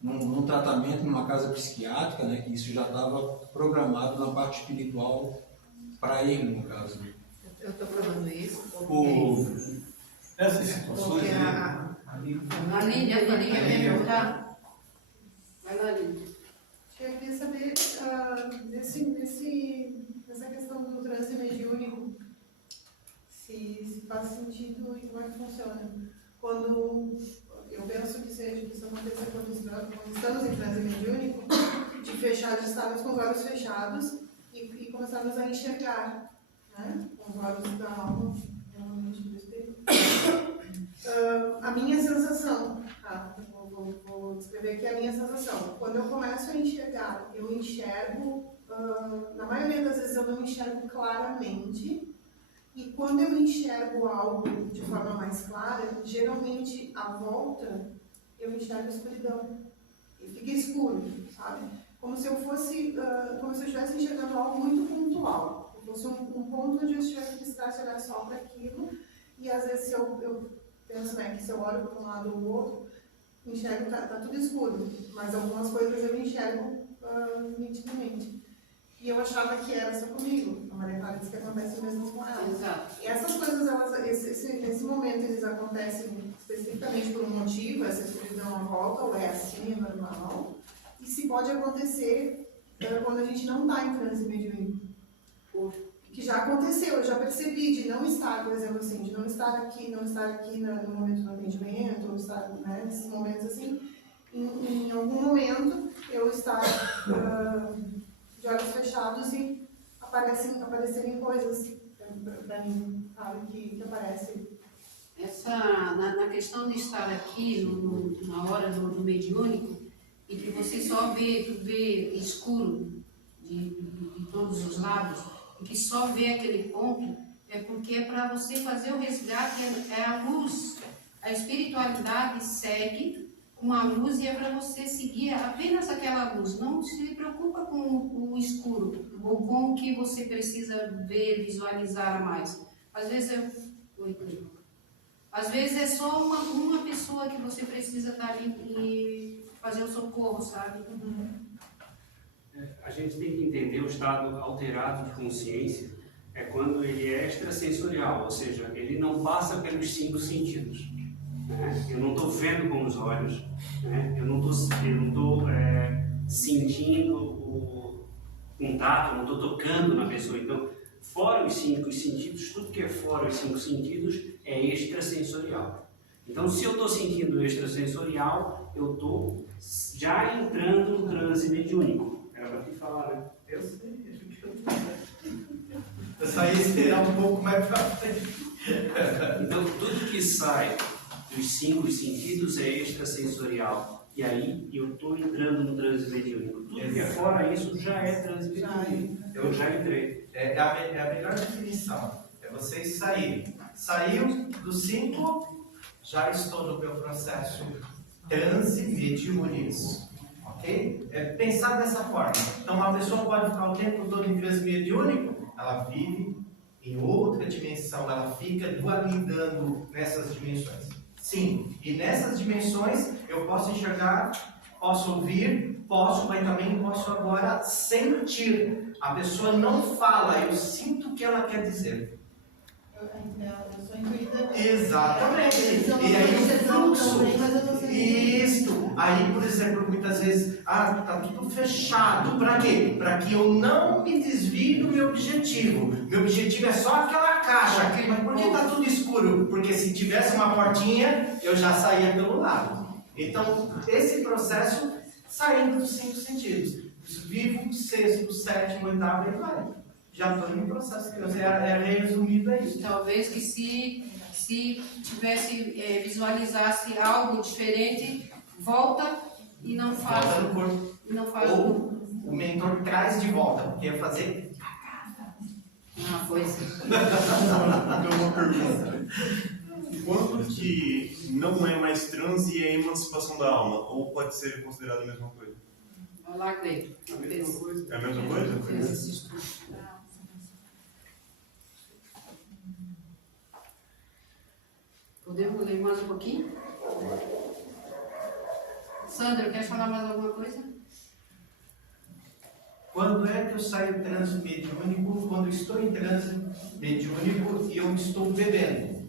num tratamento numa casa psiquiátrica, né, que isso já estava programado na parte espiritual para ele, no caso. Eu estou falando isso porque... Essas situações... A Lídia quer perguntar? Vai lá, Lídia. Eu queria saber dessa questão do transe mediúnico, se faz sentido e como é que funciona. Quando eu penso que isso aconteça quando estamos em transe mediúnico, de estarmos com os olhos fechados e começarmos a enxergar, né? Com os olhos da alma, realmente do espírito. A minha sensação, vou descrever aqui a minha sensação. Quando eu começo a enxergar, eu enxergo, na maioria das vezes eu não enxergo claramente, e quando eu enxergo algo de forma mais clara, geralmente à volta eu enxergo escuridão. E fica escuro, sabe? Como se eu fosse, como se eu estivesse enxergando algo muito pontual. Como se fosse um ponto onde eu precisasse olhar só para aquilo. E às vezes eu penso, né, que se eu olho para um lado ou outro, enxergo, tá tudo escuro. Mas algumas coisas eu enxergo nitidamente. E eu achava que era só comigo. A Maria Clara disse que acontece o mesmo com ela. Exato. E essas coisas, esse momento, eles acontecem especificamente por um motivo, essa escuridão à volta, ou é assim, é normal. E se pode acontecer quando a gente não está em transe mediúnico. Que já aconteceu, eu já percebi de não estar, por exemplo, assim, de não estar aqui no momento do atendimento, ou estar, né, nesses momentos assim, em algum momento eu estar de olhos fechados e aparecerem coisas para mim, sabe, que aparecem. Na questão de estar aqui na hora do mediúnico, e que você só vê escuro de todos os lados, e que só vê aquele ponto, é porque é para você fazer o resgate, é a luz. A espiritualidade segue com a luz e é para você seguir apenas aquela luz. Não se preocupa com o escuro ou com o que você precisa ver, visualizar mais. Às vezes é só uma pessoa que você precisa estar ali e fazer o socorro, sabe? A gente tem que entender o estado alterado de consciência é quando ele é extrasensorial, ou seja, ele não passa pelos 5 sentidos. Né? Eu não estou vendo com os olhos, né? Eu não estou sentindo o contato, eu não estou tocando na pessoa. Então, fora os 5 sentidos, tudo que é fora os 5 sentidos é extrasensorial. Então, se eu estou sentindo extrasensorial, eu estou já entrando no transe mediúnico. Era para te falar, né? Eu sei, eu só ia esperar um pouco mais para frente. Então, tudo que sai dos 5 sentidos é extrasensorial. E aí, eu estou entrando no transe mediúnico. Tudo que é fora isso já é transe mediúnico. Eu já entrei. É a melhor definição. É você sair. Saiu dos 5, já estou no meu processo transe mediúnico. Ok? É pensar dessa forma. Então, uma pessoa pode ficar o tempo todo em transe mediúnico, ela vive em outra dimensão, ela fica dualidando nessas dimensões. Sim, e nessas dimensões eu posso enxergar, posso ouvir, mas também posso agora sentir. A pessoa não fala, eu sinto o que ela quer dizer. Eu sou intuída. Exatamente. E aí o fluxo. Isso. Aí, por exemplo, muitas vezes, está tudo fechado. Para quê? Para que eu não me desvie do meu objetivo. Meu objetivo é só aquela caixa. Mas por que está tudo escuro? Porque se tivesse uma portinha, eu já saía pelo lado. Então, esse processo saindo dos 5 sentidos. Vivo, 6º, 7º, 8º e vai. Já estou em processo. Resumido é isso. Talvez que se tivesse, visualizasse algo diferente, volta e não faz. Volta no corpo. E não faz. Ou o mentor traz de volta, porque ia fazer. Pois. Então, uma pergunta. Quando que não é mais transe e é emancipação da alma? Ou pode ser considerado a mesma coisa? Vai lá, Cleiton. É a mesma coisa? Fez esse estudo. Podemos ler mais um pouquinho? Sandra, quer falar mais alguma coisa? Quando é que eu saio do transe mediúnico? Quando estou em transe mediúnico e eu estou bebendo.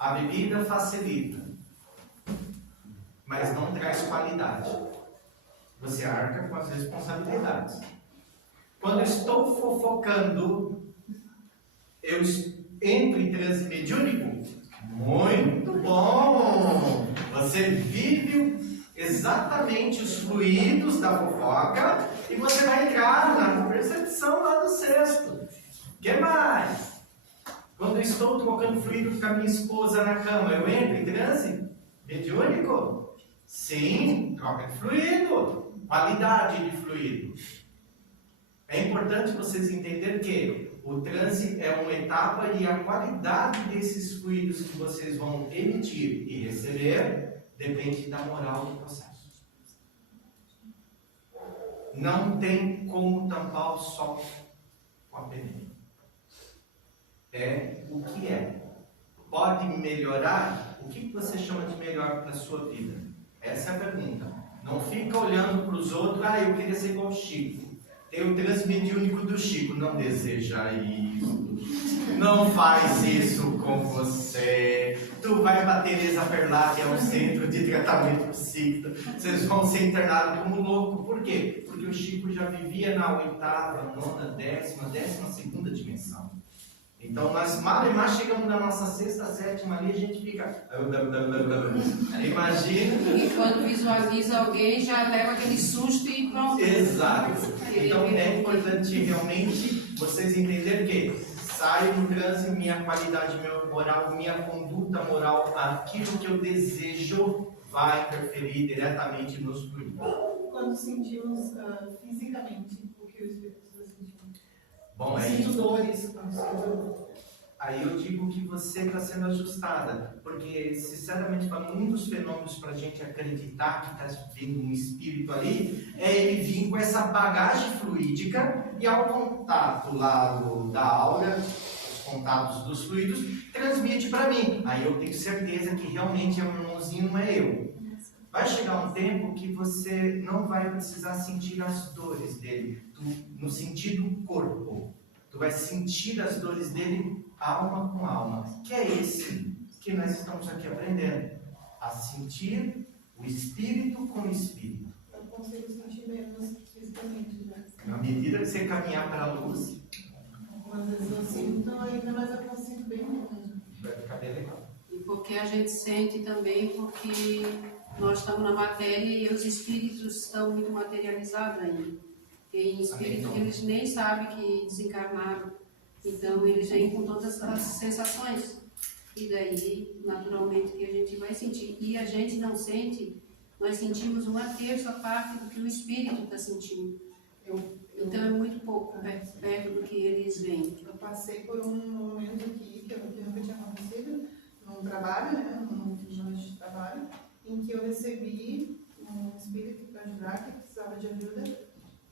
A bebida facilita, mas não traz qualidade. Você arca com as responsabilidades. Quando eu estou fofocando, eu entro em transe mediúnico? Muito bom! Você vive exatamente os fluidos da fofoca e você vai entrar na percepção lá do 6º. O que mais? Quando eu estou trocando fluido com a minha esposa na cama, eu entro em transe mediúnico? Sim, troca de fluido, qualidade de fluido. É importante vocês entenderem que o transe é uma etapa e a qualidade desses fluidos que vocês vão emitir e receber depende da moral do processo. não tem como tampar o sol com a peneira. É o que é. Pode melhorar? O que você chama de melhor para a sua vida? Essa é a pergunta. Não fica olhando para os outros, eu queria ser igual o Chico. Tem o transmediúnico do Chico, não deseja isso. Não faz isso com você. Tu vai para Teresa Perlá, que é um centro de tratamento psíquico. Vocês vão ser internados como louco. Por quê? Porque o Chico já vivia na 8ª, 9ª, 12ª dimensão. Então, nós mal e mal chegamos na nossa 6ª, 7ª ali, a gente fica... Imagina... E quando visualiza alguém, já leva aquele susto e pronto. Exato. Então, é importante realmente vocês entenderem que saio do trânsito, minha qualidade moral, minha conduta moral, aquilo que eu desejo vai interferir diretamente nos fluidos. Quando sentimos fisicamente o que o Espírito está sentindo. Bom, sinto dores. Aí eu digo que você está sendo ajustada, porque, sinceramente falando, um dos fenômenos para a gente acreditar que está vindo um espírito ali, é ele vir com essa bagagem fluídica e ao contato lá da aura, os contatos dos fluidos, transmite para mim. Aí eu tenho certeza que realmente é um irmãozinho, não é eu. Vai chegar um tempo que você não vai precisar sentir as dores dele, no sentido corpo. Tu vai sentir as dores dele alma com alma, que é esse que nós estamos aqui aprendendo, a sentir o espírito com o espírito. Eu consigo sentir menos fisicamente, né? Na medida que você caminhar para a luz, Algumas vezes eu sinto ainda, mas eu consigo bem menos. vai ficar bem legal. E porque a gente sente também, porque nós estamos na matéria e os espíritos estão muito materializados ainda. Tem espíritos que eles nem sabem que desencarnaram. Então, eles vêm com todas as sensações. E daí, naturalmente, que a gente vai sentir. E a gente não sente, nós sentimos 1/3 parte do que o espírito está sentindo. Então, é muito pouco perto do que eles veem. Eu passei por um momento aqui, que nunca tinha acontecido, num trabalho, né, num de trabalho, em que eu recebi um espírito para ajudar, que precisava de ajuda,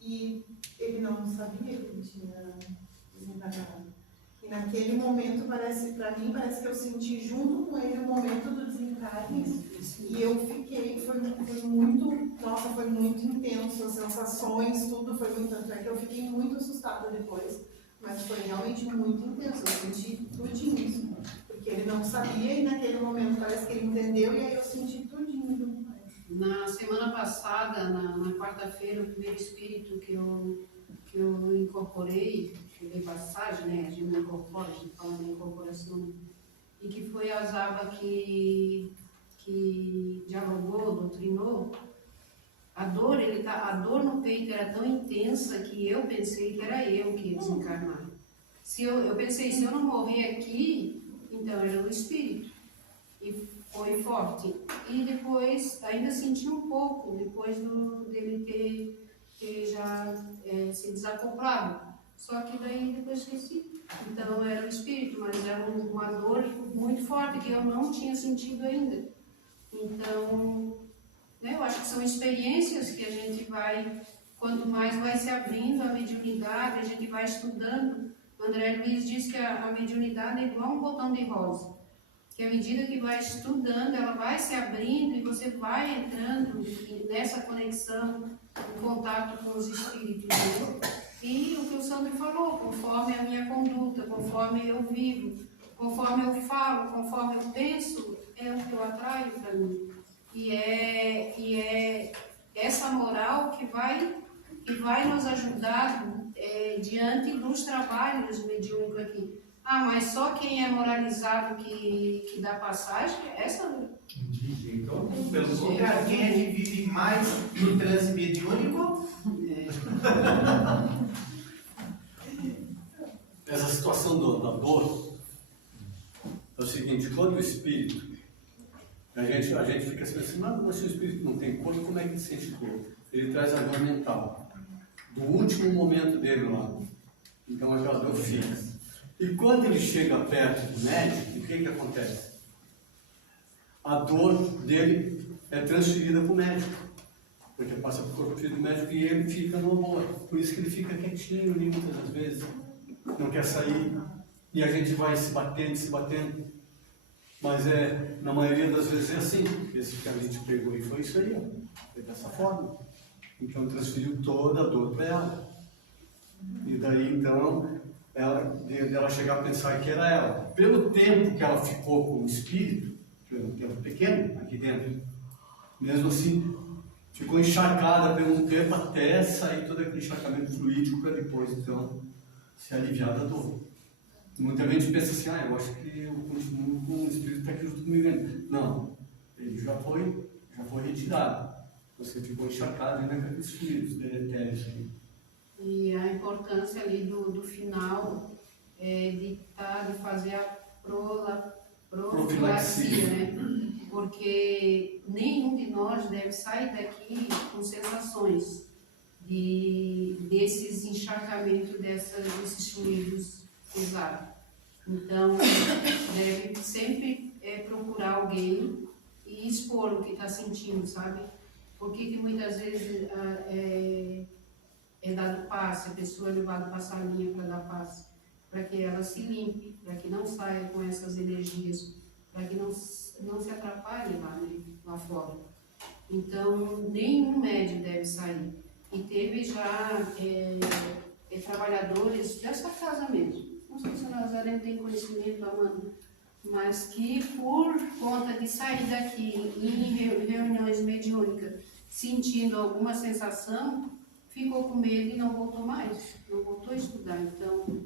e ele não sabia que ele tinha desencarnado. E naquele momento, para mim, parece que eu senti junto com ele o momento do desencarne. E eu fiquei, foi muito intenso, as sensações, tudo foi muito, tanto é que eu fiquei muito assustada depois. Mas foi realmente muito intenso, eu senti tudinho isso. Porque ele não sabia e naquele momento parece que ele entendeu e aí eu senti tudinho junto com ele. Na semana passada, na quarta-feira, o primeiro espírito que eu incorporei, que eu dei passagem, né? A gente não incorpora, a gente fala da incorporação, e que foi a Zaba que dialogou, doutrinou. A dor no peito era tão intensa que eu pensei que era eu que ia desencarnar. Eu pensei, se eu não morrer aqui, então era o espírito. E foi forte. E depois, ainda senti um pouco, depois dele ter já se desacoplado. Só que daí depois esqueci. Então era o espírito, mas era uma dor muito forte que eu não tinha sentido ainda. Então, eu acho que são experiências que a gente vai, quanto mais vai se abrindo a mediunidade, a gente vai estudando. O André Luiz diz que a mediunidade é igual um botão de rosa, que à medida que vai estudando, ela vai se abrindo e você vai entrando nessa conexão, em contato com os espíritos. E o que o Sandro falou, conforme a minha conduta, conforme eu vivo, conforme eu falo, conforme eu penso, é o que eu atraio para mim. E é essa moral que vai nos ajudar diante dos trabalhos mediúnicos aqui. Mas só quem é moralizado que dá passagem, essa não. Então, pelo contrário, quem é que vive mais no trânsito mediúnico? Essa situação da dor é o seguinte: quando o espírito, a gente fica assim, mas se o espírito não tem corpo, como é que ele sente dor? Ele traz a dor mental, do último momento dele lá. Então aquela dor fica. E quando ele chega perto do médico, o que acontece? A dor dele é transferida para o médico. porque passa para o corpo físico do médico e ele fica numa boa. Por isso que ele fica quietinho ali muitas das vezes, não quer sair, e a gente vai se batendo. Mas na maioria das vezes é assim. Esse que a gente pegou e foi isso aí, ó. Foi dessa forma. Então transferiu toda a dor para ela. E daí então, ela chegar a pensar que era ela. Pelo tempo que ela ficou com o espírito, que era um tempo pequeno aqui dentro, mesmo assim, ficou encharcada por um tempo até sair todo aquele encharcamento fluídico para depois, então, se aliviar da dor. Muita gente pensa assim, eu acho que eu continuo com o espírito está aqui junto comigo. Não, ele já foi retirado. Você ficou encharcado ainda com aqueles fluidos deletérios aqui. E a importância ali do final de fazer a profilaxia, né? Porque nenhum de nós deve sair daqui com sensações desses encharcamentos, desses fluidos pesados. Então, deve sempre procurar alguém e expor o que está sentindo, sabe? Porque que muitas vezes é dado passe, a pessoa é levada para a salinha para dar passe, para que ela se limpe, para que não saia com essas energias, para que não se atrapalhe lá fora. Então, nenhum médium deve sair. E teve já trabalhadores dessa casa mesmo, não sei se a Nazaré tem conhecimento, Amanda, mas que por conta de sair daqui em reuniões mediúnicas, sentindo alguma sensação, ficou com medo e não voltou mais, não voltou a estudar. Então,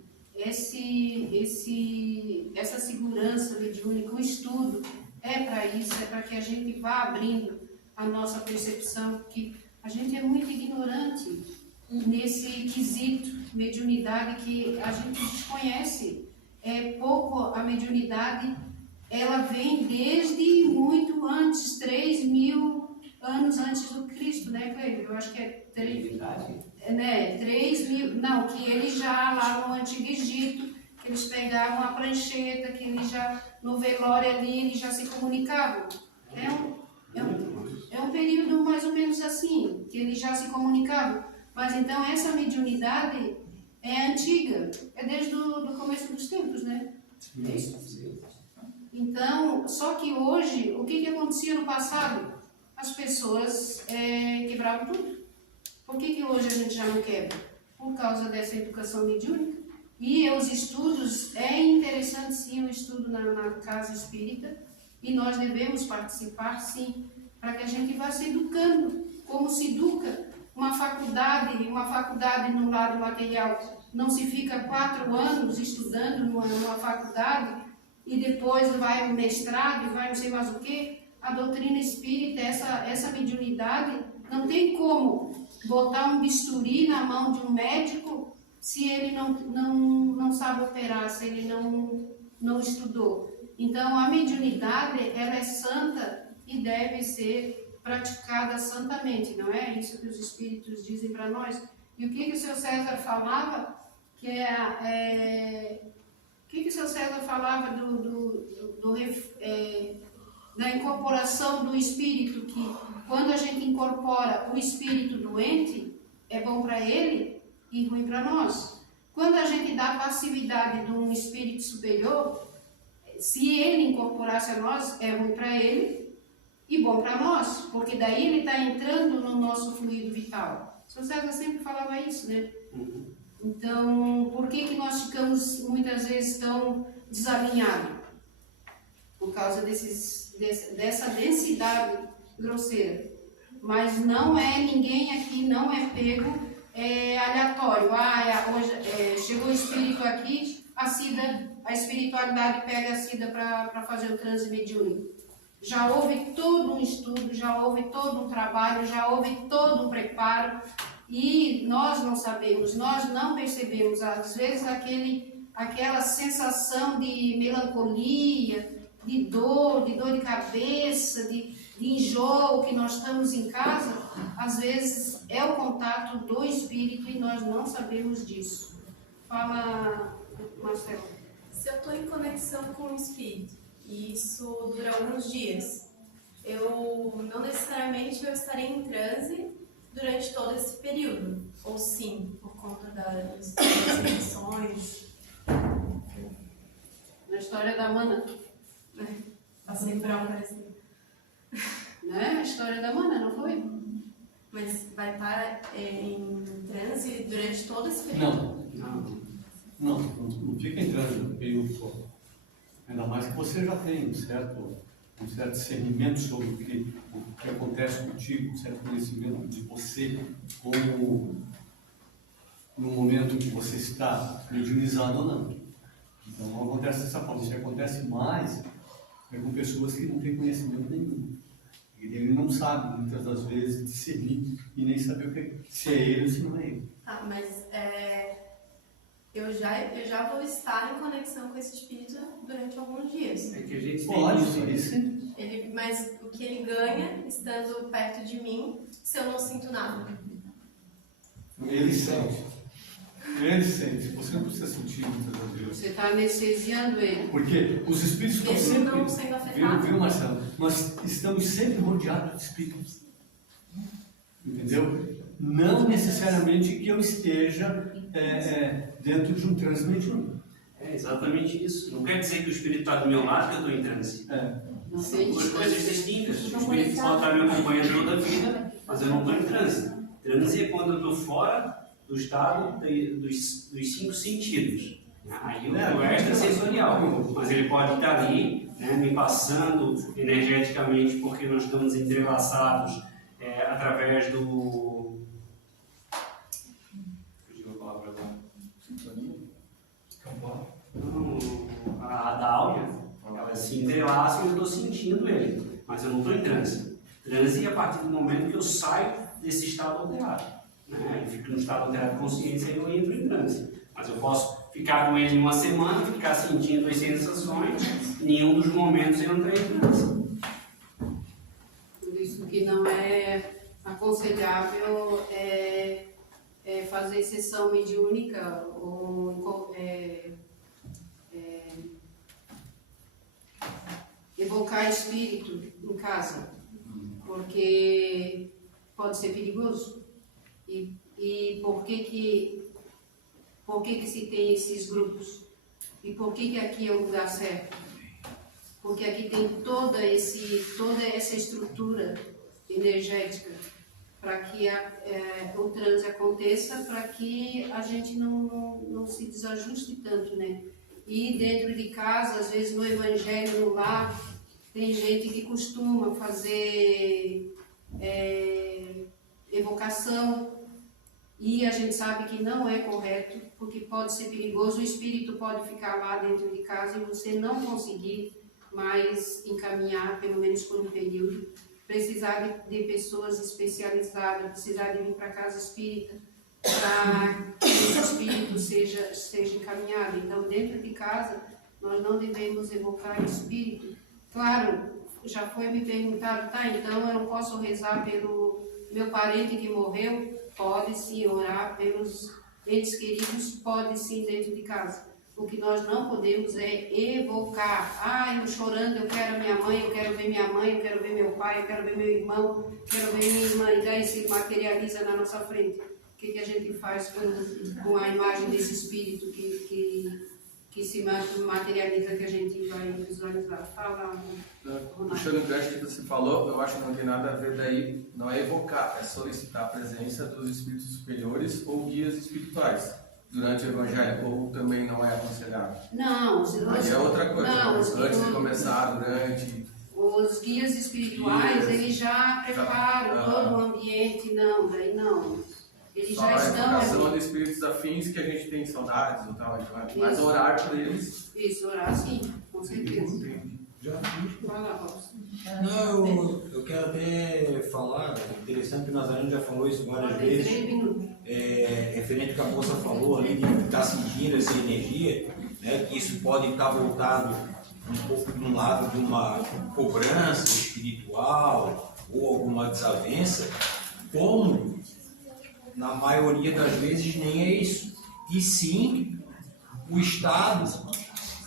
essa segurança mediúnica, o estudo, é para isso, é para que a gente vá abrindo a nossa percepção, porque a gente é muito ignorante nesse quesito mediunidade que a gente desconhece. Pouco a mediunidade, ela vem desde muito antes, 3.000 anos antes do Cristo, né, Cleber? Eu acho que é 3.000, não, que eles já lá no Antigo Egito, que eles pegavam a prancheta, que eles já, no velório ali, eles já se comunicavam. É um período mais ou menos assim, que eles já se comunicavam. Mas então essa mediunidade é antiga, é desde o começo dos tempos, né? É isso? Então, só que hoje, o que acontecia no passado? As pessoas quebravam tudo. Por que hoje a gente já não quebra? Por causa dessa educação mediúnica. E os estudos, é interessante sim o estudo na casa espírita, e nós devemos participar sim, para que a gente vá se educando, como se educa uma faculdade no lado material. Não se fica 4 anos estudando numa faculdade e depois vai no mestrado e vai não sei mais o que. A doutrina espírita, essa mediunidade, não tem como botar um bisturi na mão de um médico se ele não sabe operar, se ele não estudou. Então, a mediunidade, ela é santa e deve ser praticada santamente, não é isso que os espíritos dizem para nós? E o que o seu César falava? O que o seu César falava da incorporação do espírito, que quando a gente incorpora o espírito doente, é bom para ele e ruim para nós. Quando a gente dá passividade de um espírito superior, se ele incorporasse a nós, é ruim para ele e bom para nós, porque daí ele está entrando no nosso fluido vital. O Sr. César sempre falava isso, né? Então, por que nós ficamos muitas vezes tão desalinhados? Por causa dessa densidade grosseira. Mas não ninguém aqui não é pego aleatório. Hoje chegou o espírito aqui, a espiritualidade pega a Cida para fazer o transe mediúnico. Já houve todo um estudo, já houve todo um trabalho, já houve todo um preparo, e nós não sabemos, nós não percebemos, às vezes aquela sensação de melancolia, de dor de cabeça, de enjoo que nós estamos em casa, às vezes é o contato do espírito e nós não sabemos disso. Fala, Marcelo. Se eu estou em conexão com o espírito, e isso dura alguns dias, eu não necessariamente eu estarei em transe durante todo esse período? Ou sim, por conta das perseguições? Na história da Mana, Passei por algo parecido. né? A história da Mana, não foi? Mas vai estar em transe durante todo esse período? Não fica entrando no período todo. Ainda mais que você já tem um certo discernimento sobre o que acontece contigo, um certo conhecimento de você, como no momento que você está mediunizado ou não. Então não acontece dessa forma. Isso acontece mais com pessoas que não têm conhecimento nenhum. Ele não sabe, muitas das vezes, discernir e nem saber se é ele ou se não é ele. Ah, mas eu já vou estar em conexão com esse espírito durante alguns dias. É que a gente Pode, tem isso sim. Mas o que ele ganha estando perto de mim, se eu não sinto nada? Ele sente. Você não precisa sentir muitas das vezes. Você está anestesiando ele. Porque os espíritos estão Mesmo sempre... não sendo afetado. Viu, Marcelo? Nós estamos sempre rodeados de espíritos. Entendeu? Não necessariamente que eu esteja dentro de um transe mediúnico. É exatamente isso. Não quer dizer que o espírito está do meu lado que eu estou em transe. São duas coisas distintas. O espírito pode estar me acompanhando toda a vida, mas eu não estou em transe. Transe é quando eu estou fora do estado dos 5 sentidos. Aí o extrasensorial. Mas ele pode estar ali, né, me passando energeticamente, porque nós estamos entrelaçados através do... Fugiu a palavra agora. Não, a da áurea, ela se entrelaça e eu estou sentindo ele, mas eu não estou em transe. Transe é a partir do momento que eu saio desse estado alterado. Eu fico no estado alterado de consciência e eu entro em transe. Mas eu posso ficar com ele uma semana, ficar sentindo as sensações, em nenhum dos momentos eu entrar em transe. Por isso que não é aconselhável fazer sessão mediúnica ou evocar espírito em casa, porque pode ser perigoso. E por que se tem esses grupos? E por que aqui é o lugar certo? Porque aqui tem toda essa estrutura energética para que o transe aconteça, para que a gente não se desajuste tanto, né? E dentro de casa, às vezes no evangelho, no lar, tem gente que costuma fazer evocação, e a gente sabe que não é correto, porque pode ser perigoso, o espírito pode ficar lá dentro de casa e você não conseguir mais encaminhar, pelo menos por um período, precisar de pessoas especializadas, precisar de vir para a casa espírita, para que esse espírito seja encaminhado. Então, dentro de casa, nós não devemos evocar espírito. Claro, já foi me perguntado, então eu não posso rezar pelo meu parente que morreu? Pode sim, orar pelos entes queridos, pode sim, dentro de casa. O que nós não podemos é evocar. Eu chorando, eu quero minha mãe, eu quero ver minha mãe, eu quero ver meu pai, eu quero ver meu irmão, quero ver minha irmã, e daí se materializa na nossa frente. O que a gente faz com a imagem desse espírito que se materializa, que a gente vai visualizar? Fala, puxando o gancho que você falou, eu acho que não tem nada a ver daí, não é evocar, é solicitar a presença dos espíritos superiores ou guias espirituais durante o evangelho, ou também não é aconselhável? Não, aí é outra coisa, não, antes de começar, durante... Os guias espirituais, eles já preparam todo o ambiente, daí não. Eles só já estão... a evocação de espíritos afins que a gente tem saudades e tal, mas orar por eles... Isso, orar sim, com certeza. Vai lá, Paulo. Não, eu quero até falar, interessante que o Nazareno já falou isso várias vezes, referente ao que a moça falou ali, de estar sentindo essa energia, né, que isso pode estar voltado um pouco de um lado de uma cobrança espiritual ou alguma desavença, como na maioria das vezes nem é isso, e sim o estado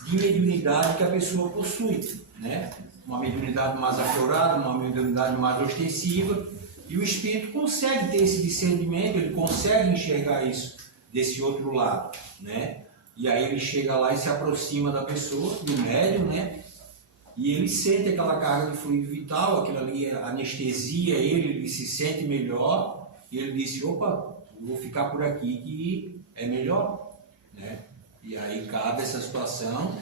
de mediunidade que a pessoa possui, né? Uma mediunidade mais aflorada, uma mediunidade mais ostensiva, E o espírito consegue ter esse discernimento, ele consegue enxergar isso desse outro lado, né? E aí ele chega lá e se aproxima da pessoa, do médium, né? E ele sente aquela carga de fluido vital, aquilo ali anestesia ele se sente melhor, e ele disse, opa, vou ficar por aqui que é melhor, né? E aí cabe essa situação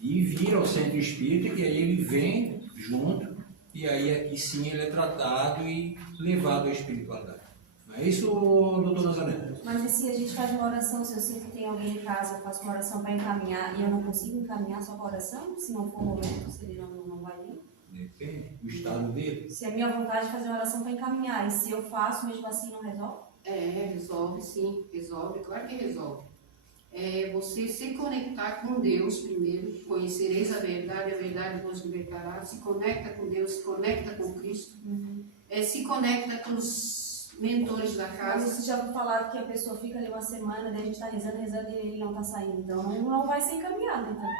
e vira ao centro espírita, que aí ele vem junto, e aí aqui sim ele é tratado e levado à espiritualidade. Não é isso, doutor Nazaré? Mas e se a gente faz uma oração, se eu sinto que tem alguém em casa, eu faço uma oração para encaminhar e eu não consigo encaminhar só com a oração, se não for o momento, se ele não vai vir? Depende do estado dele. Se é minha vontade de fazer uma oração para encaminhar, e se eu faço, mesmo assim não resolve? Resolve sim, resolve, claro que resolve. É você se conectar com Deus primeiro, conhecereis a verdade vos libertará, se conecta com Deus, se conecta com Cristo, se conecta com os mentores da casa. Mas você já ouviu falar que a pessoa fica ali uma semana, daí a gente está rezando e ele não está saindo, então não vai ser encaminhado, então.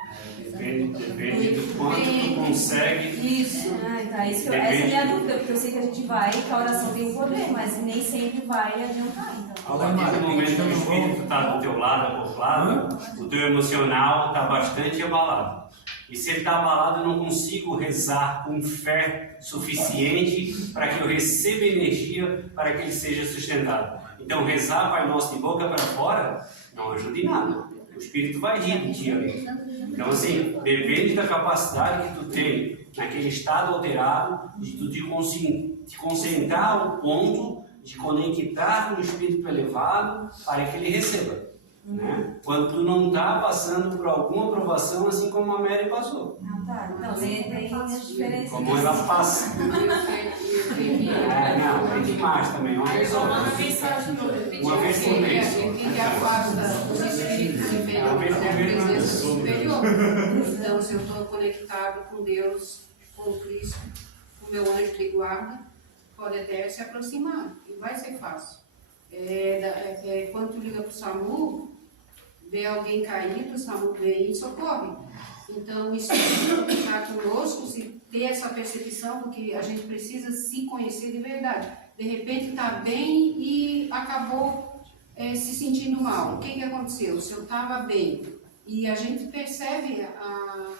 Depende do quanto tu consegue. Isso. Então, essa é a minha dúvida, porque eu sei que a gente vai, que a oração tem o poder, mas nem sempre vai adiantar, então. A partir do momento que o espírito está do teu lado, acoplado, o teu emocional está bastante abalado. E se ele está abalado, eu não consigo rezar com fé suficiente para que eu receba energia para que ele seja sustentado. Então, rezar Pai Nosso de boca para fora não ajuda em nada. O espírito vai rir de ti ali. Então, assim, depende da capacidade que tu tem naquele estado alterado, de tu te concentrar ao ponto de conectar com o espírito elevado para que ele receba. Né? Quando tu não está passando por alguma aprovação, assim como a Mary passou. Então, tem as diferenças. Como ela passa. Não, tem demais também. Uma vez por mês. Quem que afasta os espíritos inferiores da presença superior. Então, se eu estou conectado com Deus, com Cristo, com o meu anjo de guarda, pode até se aproximar. E vai ser fácil. Quando tu liga para o SAMU, vê alguém caído, o SAMU vem e socorre. Então, o espírito que está conosco, se ter essa percepção, porque a gente precisa se conhecer de verdade. De repente está bem e acabou se sentindo mal. O que aconteceu? Se eu estava bem e a gente percebe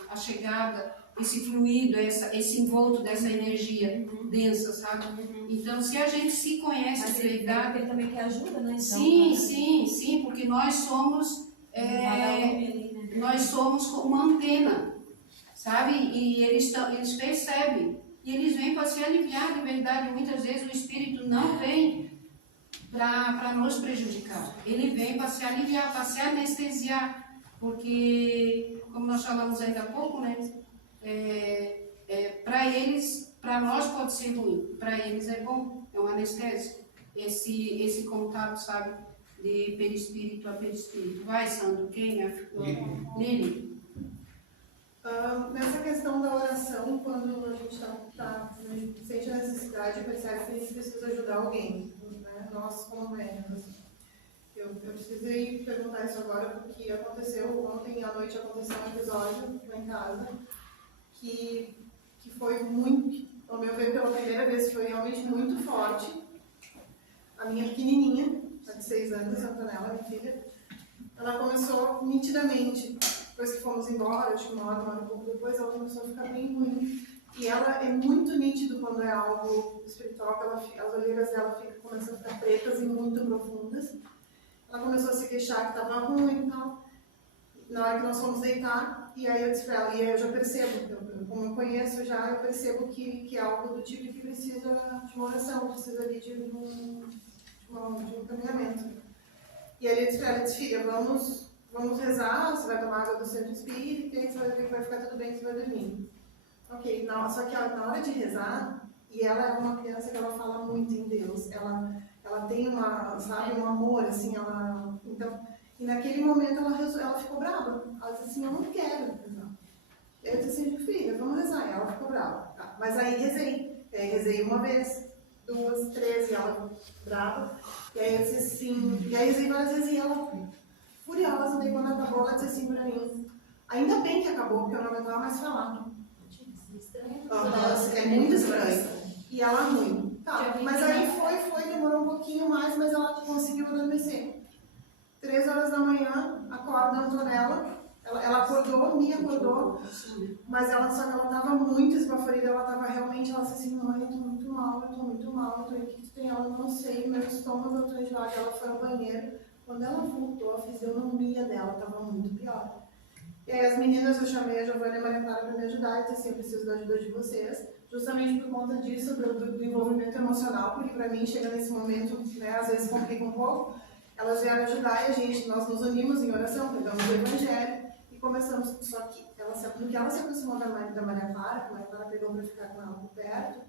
a chegada, esse fluido, esse envolto dessa energia densa, sabe? Então, se a gente se conhece de verdade... Ele também quer ajuda, né? Então, sim, porque nós somos como uma antena, sabe? E eles percebem. E eles vêm para se aliviar de verdade. Muitas vezes o Espírito não vem para nos prejudicar. Ele vem para se aliviar, para se anestesiar. Porque, como nós falamos ainda há pouco, né? Para nós pode ser ruim, para eles é bom, é um anestésico, esse contato, sabe, de perispírito a perispírito. Vai, Sandro, quem é? Lili. Nessa questão da oração, quando a gente sente a necessidade, percebe que a gente precisa ajudar alguém, né? Nós como médicos. Eu precisei perguntar isso agora porque aconteceu, ontem à noite aconteceu um episódio lá em casa que foi muito, ao meu ver, pela primeira vez, foi realmente muito forte. A minha pequenininha, de 6 anos, a Antonella, minha filha, ela começou nitidamente, depois que fomos embora, acho que uma hora e pouco depois, ela começou a ficar bem ruim. E ela é muito nítido quando é algo espiritual, que as olheiras dela começam a ficar pretas e muito profundas. Ela começou a se queixar que estava ruim e tal. Na hora que nós fomos deitar, e aí eu disse para ela, e aí eu já percebo, como eu conheço já, eu percebo que é algo do tipo que precisa de uma oração, precisa ali de um caminhamento. E aí eu disse para ela, filha, vamos rezar, você vai tomar água do centro espírita, e você vai ver que vai ficar tudo bem, você vai dormir. Ok, só que na hora de rezar, e ela é uma criança que ela fala muito em Deus, ela tem um amor, assim, então, e naquele momento ela ficou brava, ela disse assim, eu não quero rezar. Eu disse assim, filha, vamos rezar, e ela ficou brava. Tá. Mas aí rezei uma vez, 2, 3, e ela ficou brava, e aí eu disse assim, e aí rezei várias vezes, e ela furiosa, daí quando acabou, ela disse assim pra mim, ainda bem que acabou, porque eu não aguentava mais falar. É muito estranho. E ela ruim. Tá, mas aí foi, demorou um pouquinho mais, mas ela conseguiu adormecer. 3 horas da manhã, acorda a Antonella, ela acordou, me acordou, mas só que ela estava muito esbaforida, ela realmente, ela disse assim, mãe, eu tô muito mal, o que tu tem? Ela, não sei, meu estômago, eu tô enjoada. Ela foi ao banheiro, quando ela voltou, a fisionomia dela estava muito pior. E aí as meninas, eu chamei a Giovana e a Maria Clara para me ajudar, e disse assim, eu preciso da ajuda de vocês, justamente por conta disso, do envolvimento emocional, porque para mim, chega nesse momento, né, às vezes complica um pouco. Elas vieram ajudar e nós nos unimos em oração, pegamos o Evangelho e começamos. Só que no que ela se aproximou da Maria Clara, que a Maria Clara pegou para ficar com ela por perto,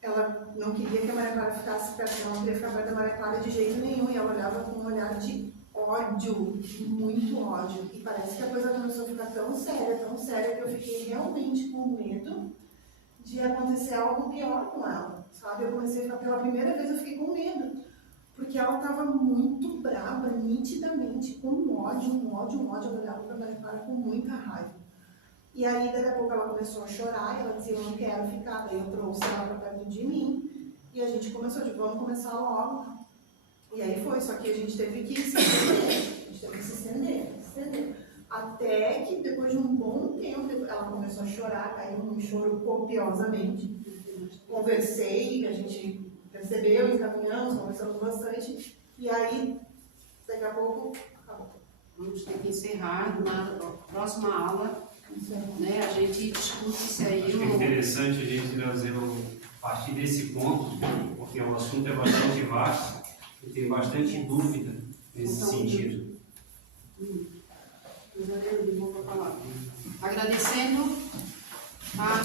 ela não queria que a Maria Clara ficasse perto, ela não queria ficar perto da Maria Clara de jeito nenhum, e ela olhava com um olhar de ódio, muito ódio. E parece que a coisa começou a ficar tão séria, que eu fiquei realmente com medo de acontecer algo pior com ela, sabe? Eu comecei a ficar, pela primeira vez eu fiquei com medo. Porque ela estava muito brava, nitidamente, com um ódio. Ela olhava para a Maria Clara com muita raiva. E aí, daqui a pouco, ela começou a chorar, ela dizia, eu não quero ficar. Daí eu trouxe ela para perto de mim, e a gente começou, vamos começar logo. E aí foi, só que a gente teve que se estender. Até que, depois de um bom tempo, ela começou a chorar, caiu num choro copiosamente. Conversei, a gente percebeu, encaminhamos, conversamos bastante, e aí, daqui a pouco, acabou. Vamos ter que encerrar na próxima aula, né? A gente discute isso aí. Acho que é interessante a gente trazer a partir desse ponto, porque o assunto é bastante vasto e tem bastante dúvida nesse sentido. Agradecendo a